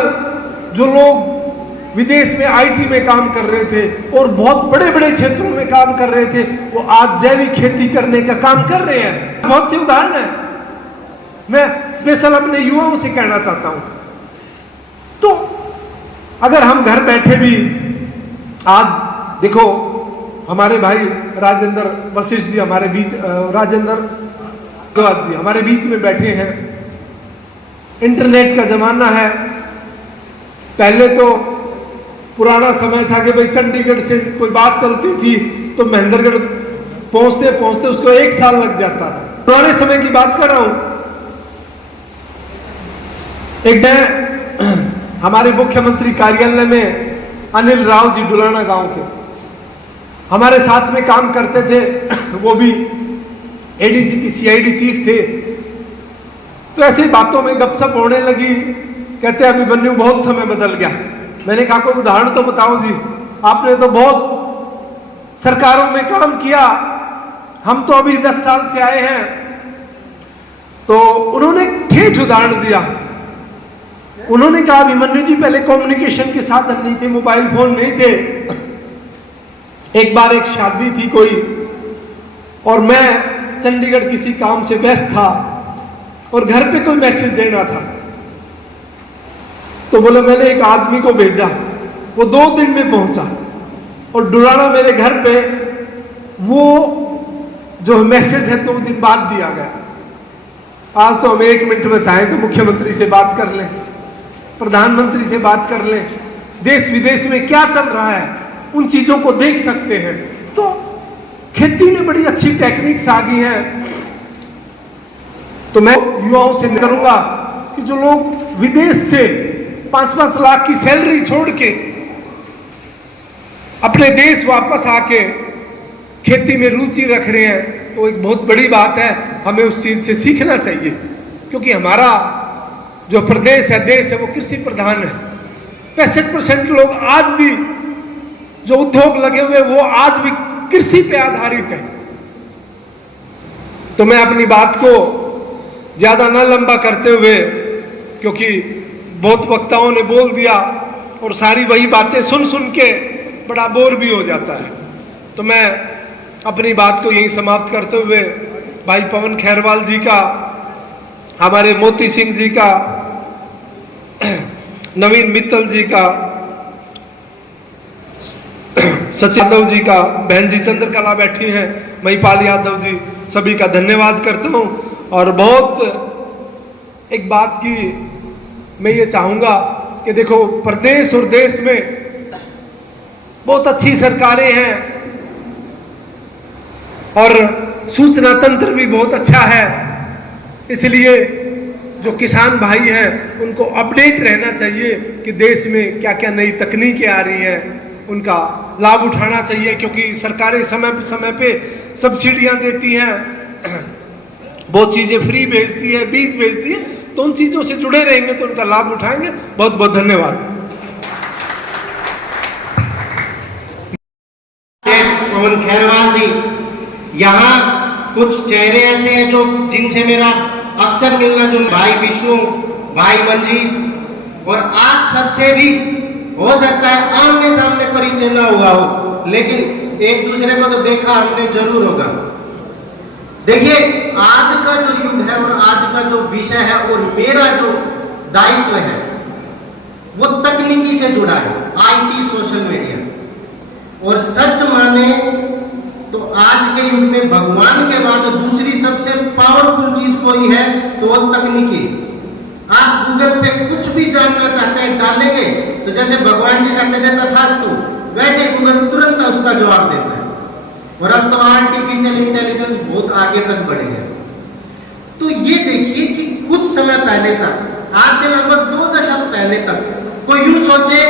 जो लोग विदेश में आईटी में काम कर रहे थे और बहुत बड़े बड़े क्षेत्रों में काम कर रहे थे, वो आज जैविक खेती करने का काम कर रहे हैं। बहुत से उदाहरण है, मैं स्पेशल अपने युवाओं से कहना चाहता हूं। तो अगर हम घर बैठे भी, आज देखो हमारे भाई राजेंद्र वशिष्ठ जी हमारे बीच, राजेंद्र जी हमारे बीच में बैठे हैं। इंटरनेट का जमाना है। पहले तो पुराना समय था कि भाई चंडीगढ़ से कोई बात चलती थी तो महेंद्रगढ़ पहुंचते पहुंचते उसको 1 साल लग जाता था। पुराने समय की बात कर रहा हूं। एक दिन हमारे मुख्यमंत्री कार्यालय में अनिल राव जी डुलाना गांव के हमारे साथ में काम करते थे, वो भी एडीजीपी सीआईडी चीफ थे। तो ऐसी बातों में गपशप होने लगी। कहते अभिमन्यु बहुत समय बदल गया। मैंने कहा कोई उदाहरण तो बताओ जी, आपने तो बहुत सरकारों में काम किया, हम तो अभी 10 साल से आए हैं। तो उन्होंने ठेठ उदाहरण दिया। उन्होंने कहा अभिमन्यु जी पहले कम्युनिकेशन के साधन नहीं थे, मोबाइल फोन नहीं थे, एक बार एक शादी थी कोई, और मैं चंडीगढ़ किसी काम से व्यस्त था और घर पे कोई मैसेज देना था, तो बोले मैंने एक आदमी को भेजा, वो 2 दिन में पहुंचा और डुराना मेरे घर पे वो जो मैसेज है 2 दिन बाद दिया गया। आज तो हम 1 मिनट में चाहें तो मुख्यमंत्री से बात कर लें, प्रधानमंत्री से बात कर लें, देश विदेश में क्या चल रहा है उन चीजों को देख सकते हैं। तो खेती में बड़ी अच्छी टेक्निक्स आ गई हैं। तो मैं युवाओं से करूंगा कि जो लोग विदेश से 5-5 लाख की सैलरी छोड़ के अपने देश वापस आके खेती में रुचि रख रहे हैं, तो एक बहुत बड़ी बात है, हमें उस चीज से सीखना चाहिए। क्योंकि हमारा जो प्रदेश है, देश है, वो कृषि प्रधान है। 65% लोग आज भी जो उद्योग लगे हुए वो आज भी कृषि पे आधारित है। तो मैं अपनी बात को ज्यादा ना लंबा करते हुए, क्योंकि बहुत वक्ताओं ने बोल दिया और सारी वही बातें सुन सुन के बड़ा बोर भी हो जाता है, तो मैं अपनी बात को यहीं समाप्त करते हुए भाई पवन खैरवाल जी का, हमारे मोती सिंह जी का, नवीन मित्तल जी का, सचिन यादव जी का, बहन जी चंद्रकला बैठी हैं, महिपाल यादव जी, सभी का धन्यवाद करता हूं। और बहुत एक बात की मैं ये चाहूंगा कि देखो, प्रदेश और देश में बहुत अच्छी सरकारें हैं और सूचना तंत्र भी बहुत अच्छा है, इसलिए जो किसान भाई हैं उनको अपडेट रहना चाहिए कि देश में क्या क्या नई तकनीकें आ रही हैं, उनका लाभ उठाना चाहिए। क्योंकि सरकारें समय पे सब्सिडियां देती हैं, बहुत चीजें फ्री भेजती है, बीज भेजती है, तो उन चीजों से जुड़े रहेंगे तो उनका लाभ उठाएंगे। बहुत बहुत धन्यवाद। पवन खैरवाल जी, यहाँ कुछ चेहरे ऐसे हैं जो जिनसे मेरा अक्सर मिलना, जो भाई विष्णु, भाई मंजीत, और आप सबसे भी हो सकता है आमने सामने परिचय ना हुआ हो, लेकिन एक दूसरे को तो देखा हमने जरूर होगा। देखिए, आज का जो युग है और आज का जो विषय है और मेरा जो दायित्व है वो तकनीकी से जुड़ा है, IT, सोशल मीडिया। और सच माने तो आज के युग में भगवान के बाद दूसरी सबसे पावरफुल चीज कोई है तो वो तकनीकी। आप गूगल पे कुछ भी जानना चाहते हैं, डालेंगे तो जैसे भगवान जी कहते थे तथास्तु, वैसे गूगल तुरंत उसका जवाब देता है। और अब तो आर्टिफिशियल इंटेलिजेंस बहुत आगे तक बढ़ गया। तो ये देखिए कि कुछ समय पहले तक, आज से लगभग 2 दशक पहले तक, कोई यूं सोचे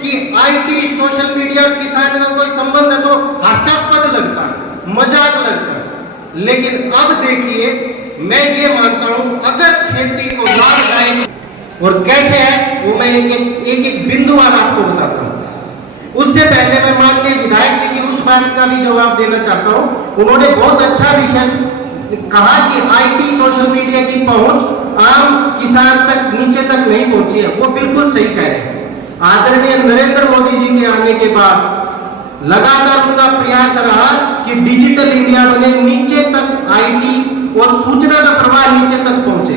कि IT, सोशल मीडिया, किसान का कोई संबंध है तो हास्यास्पद लगता है, मजाक लगता है। लेकिन अब देखिए, मैं ये मानता हूं अगर खेती को लाभदायक और कैसे है वो मैं एक बिंदुवार आपको बताता हूं। उससे पहले मैं माननीय विधायक जी की उस बात का भी जवाब देना चाहता हूं। उन्होंने बहुत अच्छा विषय कहा कि IT, सोशल मीडिया की पहुंच आम किसान तक, नीचे तक नहीं पहुंची है। वो बिल्कुल सही कह रहे हैं। आदरणीय नरेंद्र मोदी जी के आने के बाद लगातार उनका प्रयास रहा कि डिजिटल इंडिया बने, नीचे तक IT और सूचना का प्रवाह नीचे तक पहुंचे।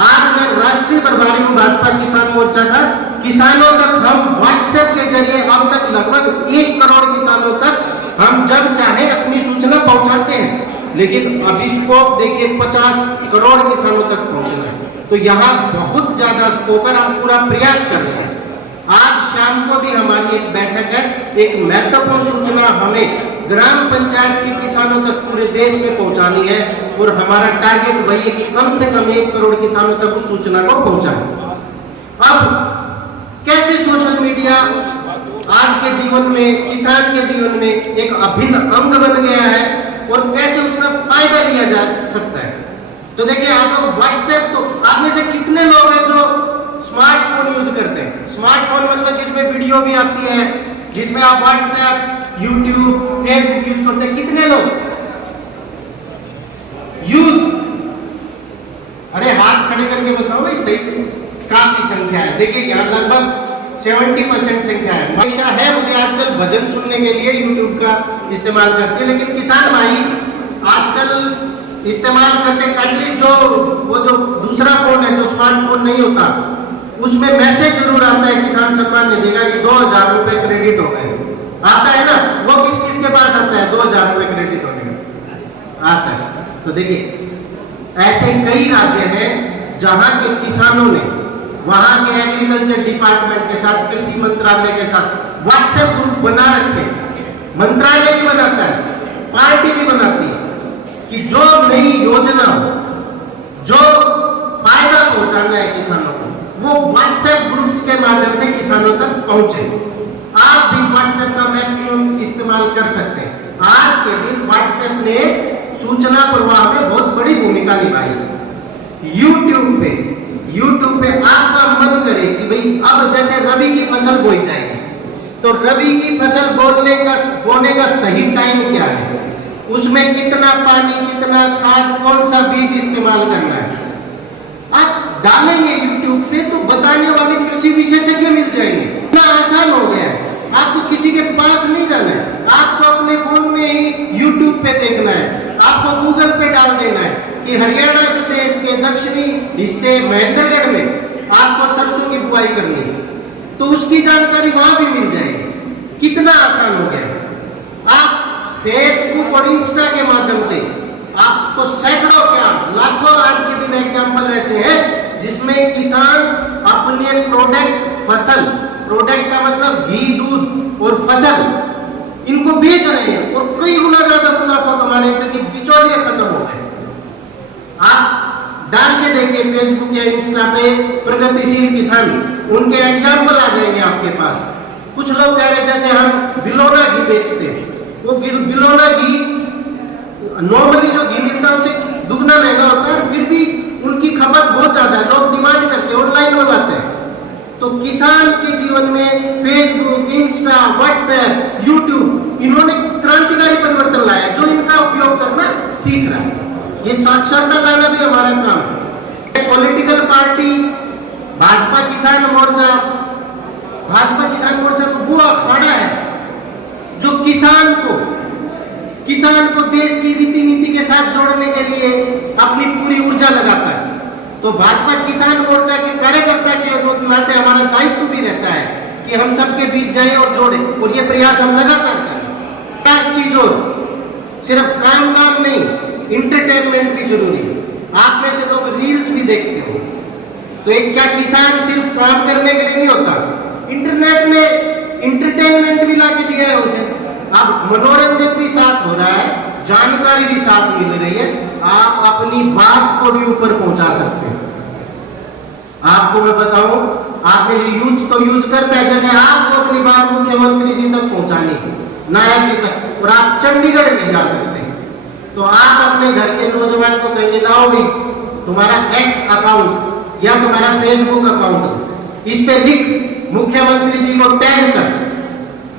आज मैं राष्ट्रीय प्रभारी हूं भाजपा किसान मोर्चा का। किसानों तक हम व्हाट्सएप के जरिए अब तक लगभग 1 करोड़ किसानों तक हम जब चाहे अपनी सूचना पहुंचाते हैं। लेकिन अब इसको देखिए 50 करोड़ किसानों तक पहुंचना है, तो यहाँ बहुत ज्यादा स्कोप है। हम पूरा प्रयास कर रहे हैं। आज शाम को भी हमारी एक बैठक है। एक महत्वपूर्ण सूचना हमें ग्राम पंचायत के किसानों तक पूरे देश में पहुंचानी है और हमारा टारगेट वही है कि कम से कम 1 करोड़ किसानों तक उस सूचना को पहुंचाएं। अब कैसे सोशल मीडिया आज के जीवन में, किसान के जीवन में एक अभिन्न अंग बन गया है और कैसे उसका फायदा लिया जा सकता है। तो देखिए, आप लोग व्हाट्सएप, तो आप में से कितने लोग हैं जो स्मार्टफोन यूज करते हैं? स्मार्टफोन मतलब जिसमें वीडियो भी आती है, जिसमें आप व्हाट्सएप, यूट्यूब, फेसबुक यूज करते हैं। कितने लोग? यूथ, अरे हाथ खड़े करके बताओ भाई, सही से काफी संख्या है। देखिए, यहाँ लगभग 70% संख्या है। हमेशा है, मुझे आजकल भजन सुनने के लिए YouTube का इस्तेमाल करते हैं, लेकिन किसान भाई आजकल इस्तेमाल करते काटली जो दूसरा फोन है, जो स्मार्टफोन नहीं होता, उसमें मैसेज जरूर आता है किसान सम्मान निधि का कि 2000 रुपए क्रेडिट हो गए। आता है ना, वो किस किस के पास आता है 2000 रुपए क्रेडिट होने का आता है। तो देखिए ऐसे कई राज्य हैं जहां के किसानों ने वहां के एग्रीकल्चर डिपार्टमेंट के साथ, कृषि मंत्रालय के साथ व्हाट्सएप ग्रुप बना रखे। मंत्रालय भी बनाता है, पार्टी भी बनाती है कि जो नई योजना हो, जो फायदा पहुंचाना है किसानों को, वो व्हाट्सएप ग्रुप्स के माध्यम से किसानों तक पहुंचे। आप भी व्हाट्सएप का मैक्सिमम इस्तेमाल कर सकते हैं। आज के दिन व्हाट्सएप ने सूचना प्रवाह में बहुत बड़ी भूमिका निभाई। यूट्यूब पे आपका मन करे कि भाई अब जैसे रबी की फसल बोई जाएगी, तो रबी की फसल बोने का सही टाइम क्या है, उसमें कितना पानी, कितना खाद, कौन सा बीज इस्तेमाल करना है, आप डालेंगे यूट्यूब पे तो बताने वाले कृषि विशेषज्ञ मिल जाएंगे। इतना आसान हो गया है, आपको किसी के पास नहीं जाना है, आपको अपने फोन में ही यूट्यूब पे देखना है, आपको गूगल पे डाल देना है कि हरियाणा प्रदेश के दक्षिणी हिस्से महेंद्रगढ़ में आपको सरसों की बुआई करनी है, तो उसकी जानकारी वहां भी मिल जाएगी। कितना आसान हो गया। आप फेसबुक और इंस्टा के माध्यम से आपको सैकड़ों क्या लाखों आज के दिन एग्जाम्पल ऐसे हैं जिसमें किसान अपने प्रोडक्ट का मतलब घी, दूध और फसल, इनको बेच रहे हैं और कई गुना ज्यादा मुनाफा कमा रहे हैं, क्योंकि बिचौलिए खत्म हो गए। आप डाल के देखिए फेसबुक या इंस्टा पे प्रगतिशील किसान, उनके एग्जाम्पल आ जाएंगे आपके पास। कुछ लोग कह रहे हैं जैसे हम बिलोना घी बेचते हैं, वो बिलोना घी नॉर्मली जो घी मिलता है उससे दुगना महंगा होता है, फिर भी उनकी खपत बहुत ज्यादा है, लोग डिमांड करते हैं, ऑनलाइन मंगाते हैं। तो किसान के जीवन में फेसबुक, इंस्टा, व्हाट्सएप, यूट्यूब, इन्होंने क्रांतिकारी परिवर्तन लाया, जो इनका उपयोग करना सीख रहा है। ये साक्षरता लाना भी हमारा काम है। पॉलिटिकल पार्टी भाजपा किसान मोर्चा तो वो अखाड़ा है जो किसान को देश की रीति नीति के साथ जोड़ने के लिए अपनी पूरी ऊर्जा लगाता है। तो भाजपा किसान मोर्चा के कार्यकर्ता के नाते हमारा दायित्व भी रहता है कि हम सबके बीच जाएं और जोड़ें, और ये प्रयास हम लगातार करें। 5 चीज और, सिर्फ काम नहीं, इंटरटेनमेंट भी जरूरी है। आप में से लोग रील्स भी देखते हो, तो एक क्या किसान सिर्फ काम करने के लिए नहीं होता, इंटरनेट ने इंटरटेनमेंट भी लाके दिया है उसे। अब मनोरंजन भी साथ हो रहा है, जानकारी भी साथ मिल रही है, आप अपनी बात को भी ऊपर पहुंचा सकते हैं। आपको मैं बताऊं, आप में यूथ तो यूज करता है, जैसे आपको अपनी बात मुख्यमंत्री जी तक पहुंचानी है, नायक जी तक, और आप चंडीगढ़ भी जा सकते हैं। तो आप अपने घर के नौजवान को कहेंगे लाओ भाई तुम्हारा एक्स अकाउंट या तुम्हारा फेसबुक अकाउंट, इस पे लिख मुख्यमंत्री जी को टैग कर,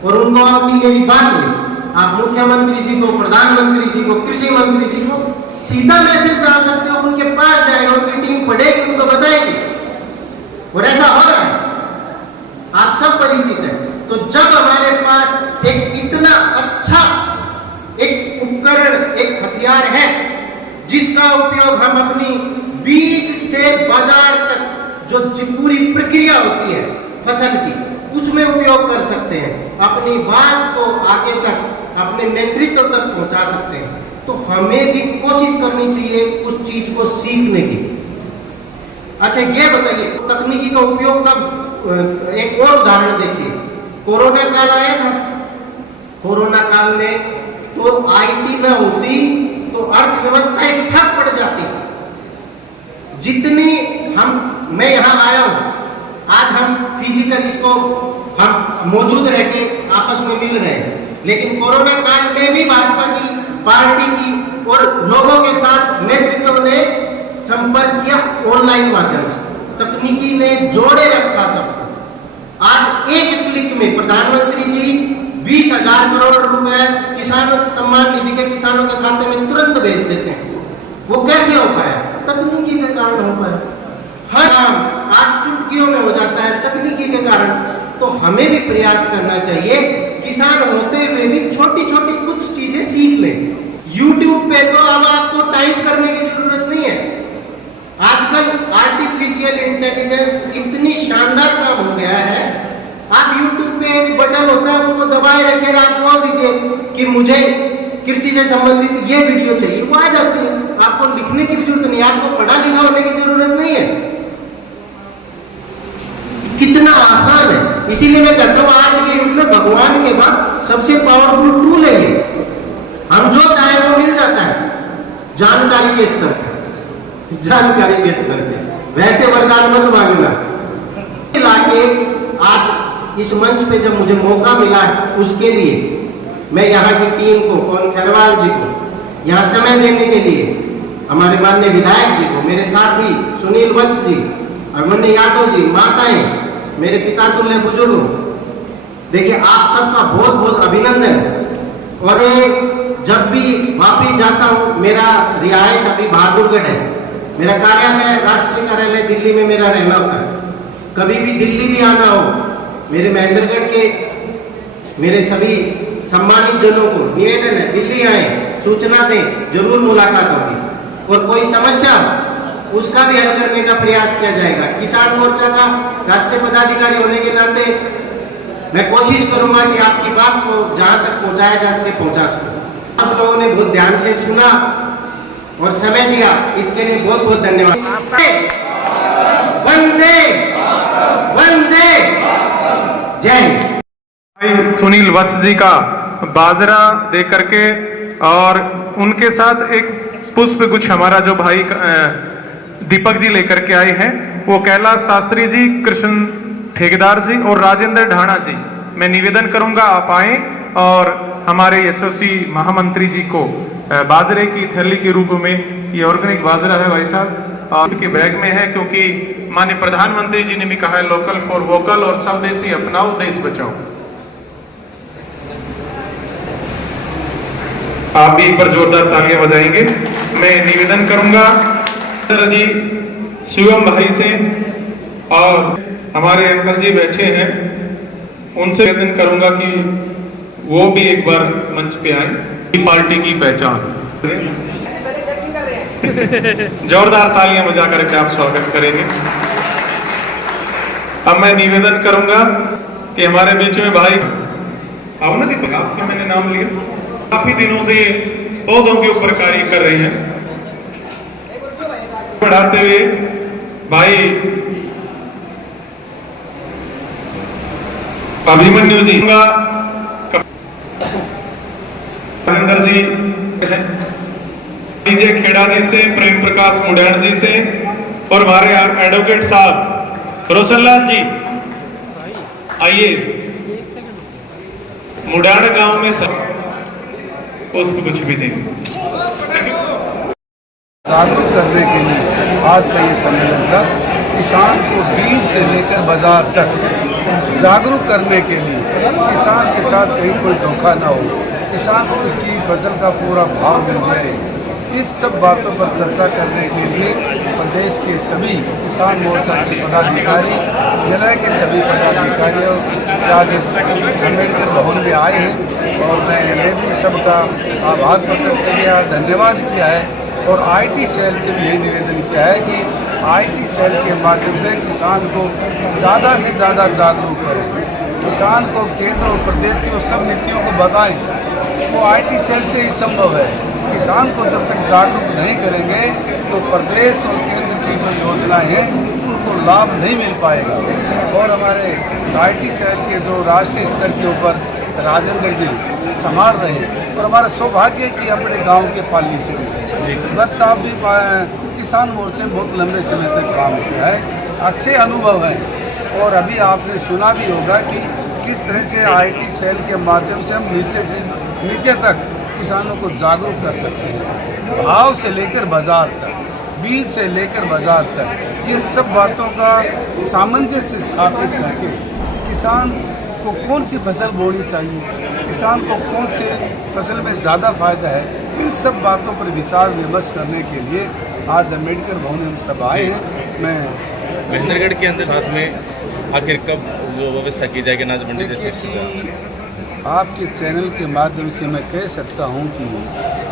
और उनको अपनी मेरी बात में आप मुख्यमंत्री जी को, प्रधानमंत्री जी को, कृषि मंत्री जी को सीधा मैसेज डाल सकते हो। उनके पास जाएगा, उनकी टीम पढ़ेगी, उनको बताएगी, और ऐसा हो रहा है, आप सब परिचित हैं। तो जब हमारे पास एक इतना अच्छा एक उपकरण, एक हथियार है जिसका उपयोग हम अपनी बीज से बाजार तक जो पूरी प्रक्रिया होती है फसल की, उसमें उपयोग कर सकते हैं, अपनी बात को आगे तक, अपने नेतृत्व तक पहुंचा सकते हैं, तो हमें भी कोशिश करनी चाहिए उस चीज को सीखने की। अच्छा ये बताइए तकनीकी का उपयोग का एक और उदाहरण देखिए। कोरोना काल आया था, कोरोना काल में तो आईटी में होती तो अर्थव्यवस्था एक ठप पड़ जाती। जितनी मैं यहां आया हूं, आज हम फिजिकल इसको हम मौजूद रह के आपस में मिल रहे हैं, लेकिन कोरोना काल में भी भाजपा की पार्टी की और लोगों के साथ नेतृत्व ने संपर्क किया ऑनलाइन माध्यम से, तकनीकी ने जोड़े रखा सबको। आज एक क्लिक में प्रधानमंत्री जी 20,000 करोड़ रुपए किसान सम्मान निधि के किसानों के खाते में तुरंत भेज देते हैं। वो कैसे हो पाया? तकनीकी के कारण हो पाया। हर काम आज चुटकियों में हो जाता है तकनीकी के कारण। तो हमें भी प्रयास करना चाहिए, किसान होते हुए भी छोटी छोटी कुछ चीजें सीख लें। YouTube पे तो अब आपको टाइप करने की जरूरत नहीं है। आजकल आर्टिफिशियल इंटेलिजेंस इतनी शानदार काम हो गया है, आप YouTube पे एक बटन होता है, उसको दबाए रखे, आप बोल दीजिए कि मुझे कृषि से संबंधित ये वीडियो चाहिए, वो आ जाती है। आपको लिखने की भी जरूरत नहीं, आपको पढ़ा लिखा होने की जरूरत नहीं है। कितना आसान है। इसीलिए मैं कहता हूं आज के युग में भगवान के बाद सबसे पावरफुल टूल है ये। हम जो चाहे वो मिल जाता है जानकारी के स्तर पर, जानकारी के स्तर पे। वैसे वरदान मत मांगना। लाके आज इस मंच पे जब मुझे मौका मिला है, उसके लिए मैं यहाँ की टीम को, पवन खेरवाल जी को यहाँ समय देने के लिए, हमारे माननीय विधायक जी को, मेरे साथी सुनील वत्स जी, अभिमन्यु यादव जी, माताएं, मेरे पिता तुल्य बुजुर्गों, देखिए आप सबका बहुत बहुत अभिनंदन। और जब भी वापिस जाता हूँ, मेरा रिहायश अभी बहादुरगढ़ है, मेरा कार्यालय राष्ट्रीय कार्यालय दिल्ली में मेरा रहना होता है। कभी भी दिल्ली भी आना हो, मेरे महेंद्रगढ़ के मेरे सभी सम्मानित जनों को निवेदन है, दिल्ली आए, सूचना दें, जरूर मुलाकात होगी। और कोई समस्या उसका भी हल करने का प्रयास किया जाएगा। किसान मोर्चा का राष्ट्रीय पदाधिकारी होने के नाते मैं कोशिश करूंगा कि आपकी बात को जहां तक पहुंचाया जा सके पहुंचा सकूं। आप लोगों ने बहुत ध्यान से सुना और समय दिया, इसके लिए बहुत बहुत धन्यवाद। वंदे वंदे जय हिंद। भाई सुनील वत्स जी का बाजरा दे करके और उनके साथ एक पुष्प गुच्छ हमारा जो भाई दीपक जी लेकर के आए हैं, वो कैलाश शास्त्री जी, कृष्ण ठेकेदार जी और राजेंद्र ढाणा जी। मैं निवेदन करूंगा आप आए और हमारे यशस्वी महामंत्री जी को बाजरे की थैली के रूप में, ये ऑर्गेनिक बाजरा है भाई साहब, और उनके बैग में है, क्योंकि माननीय प्रधानमंत्री जी ने भी कहा है लोकल फॉर वोकल और स्वदेशी अपनाओ देश बचाओ। आप भी एक बार जोरदार तालियां बजाएंगे। मैं निवेदन करूंगा जी शिवम भाई से, और हमारे अंकल जी बैठे हैं, उनसे निवेदन करूंगा कि वो भी एक बार मंच पे आए। पार्टी की पहचान जोरदार तालियां बजा करके आप स्वागत करेंगे। अब मैं निवेदन करूंगा कि हमारे बीच में भाई आओ ना दीपक, आपका मैंने नाम लिया, काफी दिनों से पौधों के ऊपर कार्य कर रहे हैं, बढ़ाते हुए भाई अभिमन्यु जी, राजेंद्र जी, विजय खेड़ा जी से, प्रेम प्रकाश मुड़ैण जी से, और हमारे एडवोकेट साहब रोशनलाल जी, आइए मुड़ैण गांव में सब उसको कुछ भी देंगे। जागरूक करने के लिए आज का ये सम्मेलन था। किसान को बीज से लेकर बाजार तक जागरूक करने के लिए, किसान के साथ कहीं कोई धोखा ना हो, किसान को उसकी फसल का पूरा भाव मिल जाए, इस सब बातों पर चर्चा करने के लिए प्रदेश के सभी किसान मोर्चा के पदाधिकारी, जिले के सभी पदाधिकारियों आज इस अम्बेडकर भवन में आए हैं, और मैंने भी सबका आभार प्रकट किया, धन्यवाद किया है। और आईटी सेल से भी यही निवेदन किया है कि आईटी सेल के माध्यम से किसान को ज़्यादा से ज़्यादा जागरूक करें, किसान को केंद्र और प्रदेश की वो सब नीतियों को बताएं। वो आईटी सेल से ही संभव है। किसान को जब तक जागरूक नहीं करेंगे तो प्रदेश और केंद्र की जो योजनाएं हैं उनको लाभ नहीं मिल पाएगा। और हमारे आईटी सेल के जो राष्ट्रीय स्तर के ऊपर राजेंद्र जी संभाल रहे हैं, और हमारा सौभाग्य कि अपने गांव के पाली से भगत साहब भी किसान मोर्चे में बहुत लंबे समय तक काम किया है, अच्छे अनुभव हैं। और अभी आपने सुना भी होगा कि किस तरह से आईटी सेल के माध्यम से हम नीचे से नीचे तक किसानों को जागरूक कर सकते हैं, भाव से लेकर बाजार तक, बीज से लेकर बाजार तक, ये सब बातों का सामंजस्य स्थापित करके किसान को कौन सी फसल बोनी चाहिए, किसान को कौन से फसल में ज़्यादा फायदा है, इन सब बातों पर विचार विमर्श करने के लिए आज अम्बेडकर भवन में हम सब आए हैं। मैं महेंद्रगढ़ के अंदर साथ में आखिर कब वो व्यवस्था की जाएगी अनाज मंडी जैसे? आपके चैनल के माध्यम से मैं कह सकता हूं कि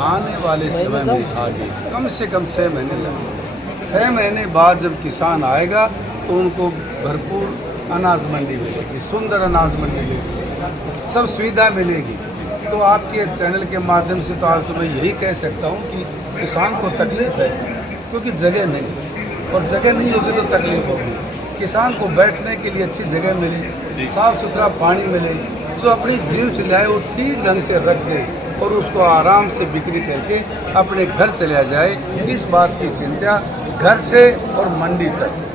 आने वाले समय में आगे कम से कम 6 महीने लगेंगे। 6 महीने बाद जब किसान आएगा तो उनको भरपूर अनाज मंडी मिलेगी, सुंदर अनाज मंडी मिलेगी, सब सुविधा मिलेगी। तो आपके चैनल के माध्यम से तो आज तो मैं यही कह सकता हूं कि किसान को तकलीफ है क्योंकि जगह नहीं है, और जगह नहीं होगी तो तकलीफ होगी। किसान को बैठने के लिए अच्छी जगह मिले, साफ़ सुथरा पानी मिले, जो अपनी जीन्स लाए वो ठीक ढंग से रख दे और उसको आराम से बिक्री करके अपने घर चला जाए। इस बात की चिंता घर से और मंडी तक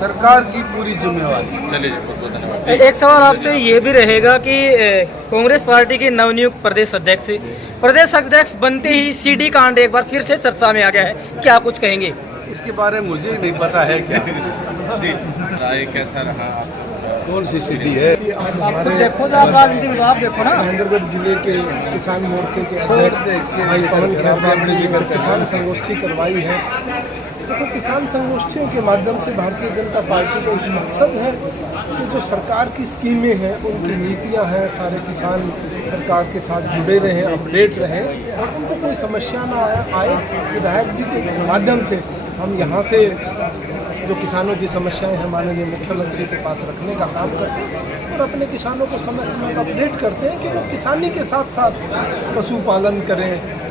सरकार की पूरी जिम्मेवारी। चलिए जी, बहुत बहुत धन्यवाद। एक सवाल आपसे ये भी रहेगा कि कांग्रेस पार्टी के नवनियुक्त प्रदेश अध्यक्ष बनते ही सीडी कांड एक बार फिर से चर्चा में आ गया है, क्या कुछ कहेंगे? इसके बारे में मुझे नहीं पता है क्या जी, राय कैसा रहा आपका? कौन सी सीढ़ी है? आज आप हमारे देखो ना, आप राजनीति में तो आप देखो ना। महेंद्रगढ़ जिले के किसान मोर्चे के अध्यक्ष भाई पवन खेर ने जो किसान संगोष्ठी करवाई है, देखो किसान संगोष्ठियों के माध्यम से भारतीय जनता पार्टी का एक मकसद है कि जो सरकार की स्कीमें हैं, उनकी नीतियां हैं, सारे किसान सरकार के साथ जुड़े रहें, अपडेट रहें और उनको कोई समस्या ना आए। विधायक जी के माध्यम से हम यहाँ से जो किसानों की समस्याएं हैं माननीय मुख्यमंत्री के पास रखने का काम करते हैं और अपने किसानों को समय समय पर अपडेट करते हैं कि वो किसानी के साथ साथ पशुपालन करें,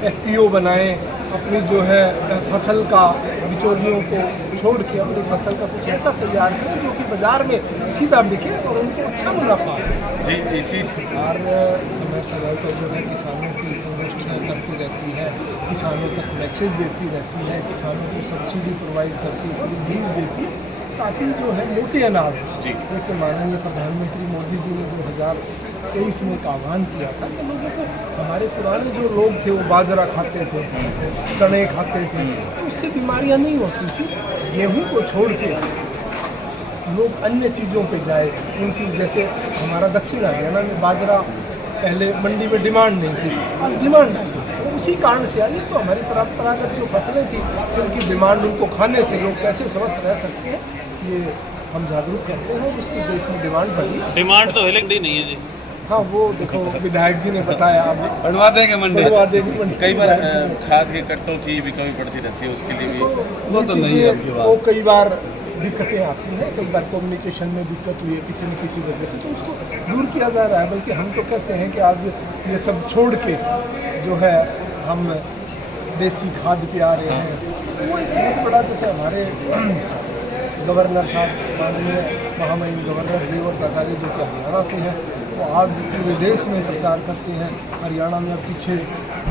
FPO बनाएं, अपनी जो है फसल का बिचौलियों को छोड़ के अपनी फसल का कुछ ऐसा तैयार करें जो कि बाज़ार में सीधा बिके और उनको अच्छा मुनाफा हो। जी, इसी सरकार समय समय पर जो है किसानों की संगोष्ठियाँ करती रहती है, किसानों तक मैसेज देती रहती है, किसानों को सब्सिडी प्रोवाइड करती है, फ्री बीज देती है, ताकि जो है मोटे अनाज एक माननीय प्रधानमंत्री मोदी जी ने 2023 में एक आह्वान किया था कि लोगों को, हमारे पुराने जो लोग थे वो बाजरा खाते थे, चने खाते थे, तो उससे बीमारियां नहीं होती थी। गेहूं को छोड़ के लोग अन्य चीज़ों पे जाए, उनकी जैसे हमारा दक्षिण हरियाणा में बाजरा पहले मंडी में डिमांड नहीं थी, आज डिमांड आई, तो उसी कारण से आई। तो हमारी परंपरागत जो फसलें थी उनकी डिमांड, उनको खाने से लोग कैसे स्वस्थ रह सकते हैं, ये हम जागरूक करते हैं और उसकी देश में डिमांड बढ़ी। डिमांड तो है नहीं है जी। हाँ, वो देखो विधायक जी ने बताया, अब बढ़वा देंगे मंडी, बढ़वा देंगे मंडी। कई बार खाद के कट्टों की भी कमी पड़ती रहती है, उसके लिए भी वो तो नहीं है, वो कई बार दिक्कतें आती हैं, कई बार कम्युनिकेशन में दिक्कत हुई है किसी न किसी वजह से, तो उसको दूर किया जा रहा है। बल्कि हम तो कहते हैं कि आज ये सब छोड़ के जो है हम देसी खाद पे आ रहे हैं। वो एक बहुत बड़ा, जैसे हमारे गवर्नर साहब माननीय महामहिम गवर्नर देवर कसारी जो कि हरियाणा से हैं, वो आज पूरे देश में प्रचार करते हैं। हरियाणा में अब पीछे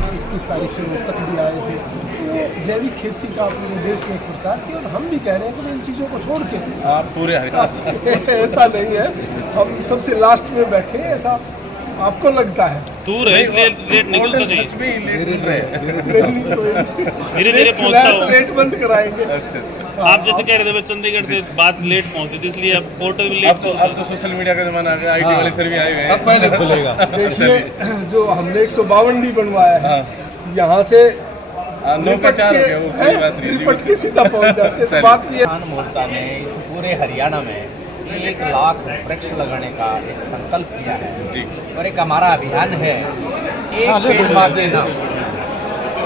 21 तारीख को तक भी आए थे, तो जैविक खेती का पूरे देश में प्रचार किया और हम भी कह रहे हैं कि इन चीज़ों को छोड़ के आप पूरे ऐसा नहीं है, हम सबसे लास्ट में बैठे हैं, ऐसा आपको लगता है। दूर है इसलिए रेट निकलता नहीं, सच में लेट मिल रहे हैं। धीरे-धीरे पहुंचता होगा। रेट बंद कराएंगे। अच्छा, आप जैसे कह रहे थे चंडीगढ़ से बात लेट पहुंची थी, इसलिए अब पोर्टल भी लेट। अब तो सोशल मीडिया का जमाना आ गया, IT वाले सर भी आए हुए हैं, अब पहले खुलेगा। देखिए, जो हमने 152 बनवाया है, यहाँ से 9 का 4 हो गया, वो कोई बात नहीं, पट के सीधा पहुँच जाते हैं। तो बात ये किसान मोर्चा ने इस पूरे हरियाणा में 1 लाख वृक्ष लगाने का एक संकल्प किया है जी। और एक हमारा अभियान है, एक पेड़ माँ देना।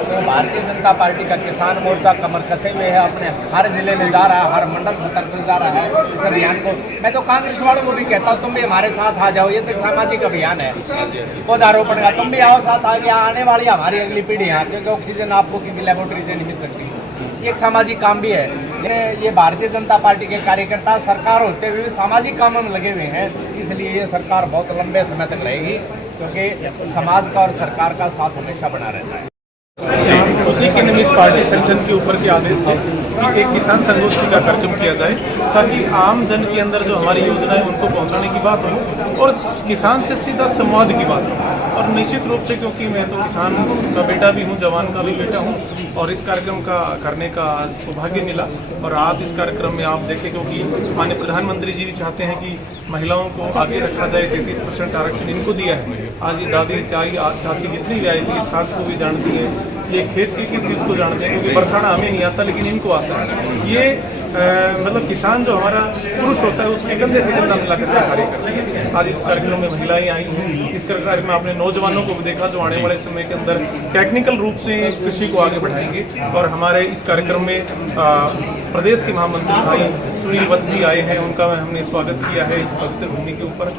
तो भारतीय जनता पार्टी का किसान मोर्चा कमर कसे हुए है, अपने हर जिले में जा रहा है, हर मंडल स्तर पर जा रहा है इस अभियान को। मैं तो कांग्रेस वालों को भी कहता हूँ, तुम भी हमारे साथ आ जाओ, ये तो एक सामाजिक अभियान है, पौधारोपण का। तुम भी आओ साथ, आगे आने वाली हमारी अगली पीढ़ी है, क्योंकि ऑक्सीजन आपको किसी लेबोरेटरी से नहीं मिल सकती। एक सामाजिक काम भी है। ये भारतीय जनता पार्टी के कार्यकर्ता सरकार होते हुए भी सामाजिक कामों में लगे हुए हैं, इसलिए ये सरकार बहुत लंबे समय तक रहेगी, क्योंकि समाज का और सरकार का साथ हमेशा बना रहता है। उसी के निमित्त पार्टी संगठन के ऊपर के आदेश थे कि एक किसान संगोष्ठी का कार्यक्रम किया जाए, ताकि आम जन के अंदर जो हमारी योजनाएं उनको पहुंचाने की बात हो और किसान से सीधा संवाद की बात हो। और निश्चित रूप से, क्योंकि मैं तो किसान का बेटा भी हूं, जवान का भी बेटा हूं, और इस कार्यक्रम का करने का सौभाग्य मिला। और आप इस कार्यक्रम में आप देखें, क्योंकि माननीय प्रधानमंत्री जी भी चाहते हैं कि महिलाओं को आगे रखा जाए, 33% आरक्षण इनको दिया है। आज ये दादी चाची जितनी भी आई थी, छात्र को भी जानती है, ये खेत की किस चीज़ को जानते हैं, क्योंकि बरसाना हमें नहीं आता लेकिन इनको आता है। ये मतलब किसान जो हमारा पुरुष होता है उसमें कंधे से कंधा मिला कर कार्य करते हैं। आज इस कार्यक्रम में महिलाएं आई हैं, इस कार्यक्रम में आपने नौजवानों को भी देखा जो आने वाले समय के अंदर टेक्निकल रूप से कृषि को आगे बढ़ाएंगे। और हमारे इस कार्यक्रम में प्रदेश के महामंत्री भाई सुनील वत्स जी आए हैं, उनका हमने स्वागत किया है इस पवित्र भूमि के ऊपर।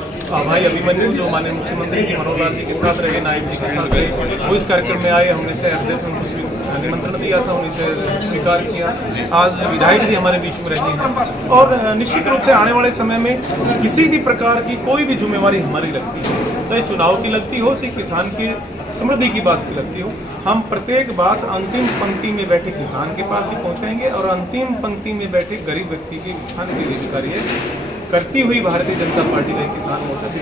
भाई अभिमन्यु जो माननीय मुख्यमंत्री जी मनोहर लाल जी के साथ रहे, नायब जी के साथ रहे, वो इस कार्यक्रम में आए। हमने से हृदय से उनको निमंत्रण दिया था, उन्हें स्वीकार किया। आज विधायक जी हमारे बीच में रहे हैं और निश्चित रूप से आने वाले समय में किसी भी प्रकार की कोई भी जिम्मेवारी हमारी लगती है, चाहे चुनाव की लगती हो, चाहे किसान की समृद्धि की बात की लगती हो, हम प्रत्येक बात अंतिम पंक्ति में बैठे किसान के पास ही पहुंचाएंगे और अंतिम पंक्ति में बैठे गरीब व्यक्ति की उत्थान के लिए जो कार्य करती हुई भारतीय जनता पार्टी का किसान मोर्चा की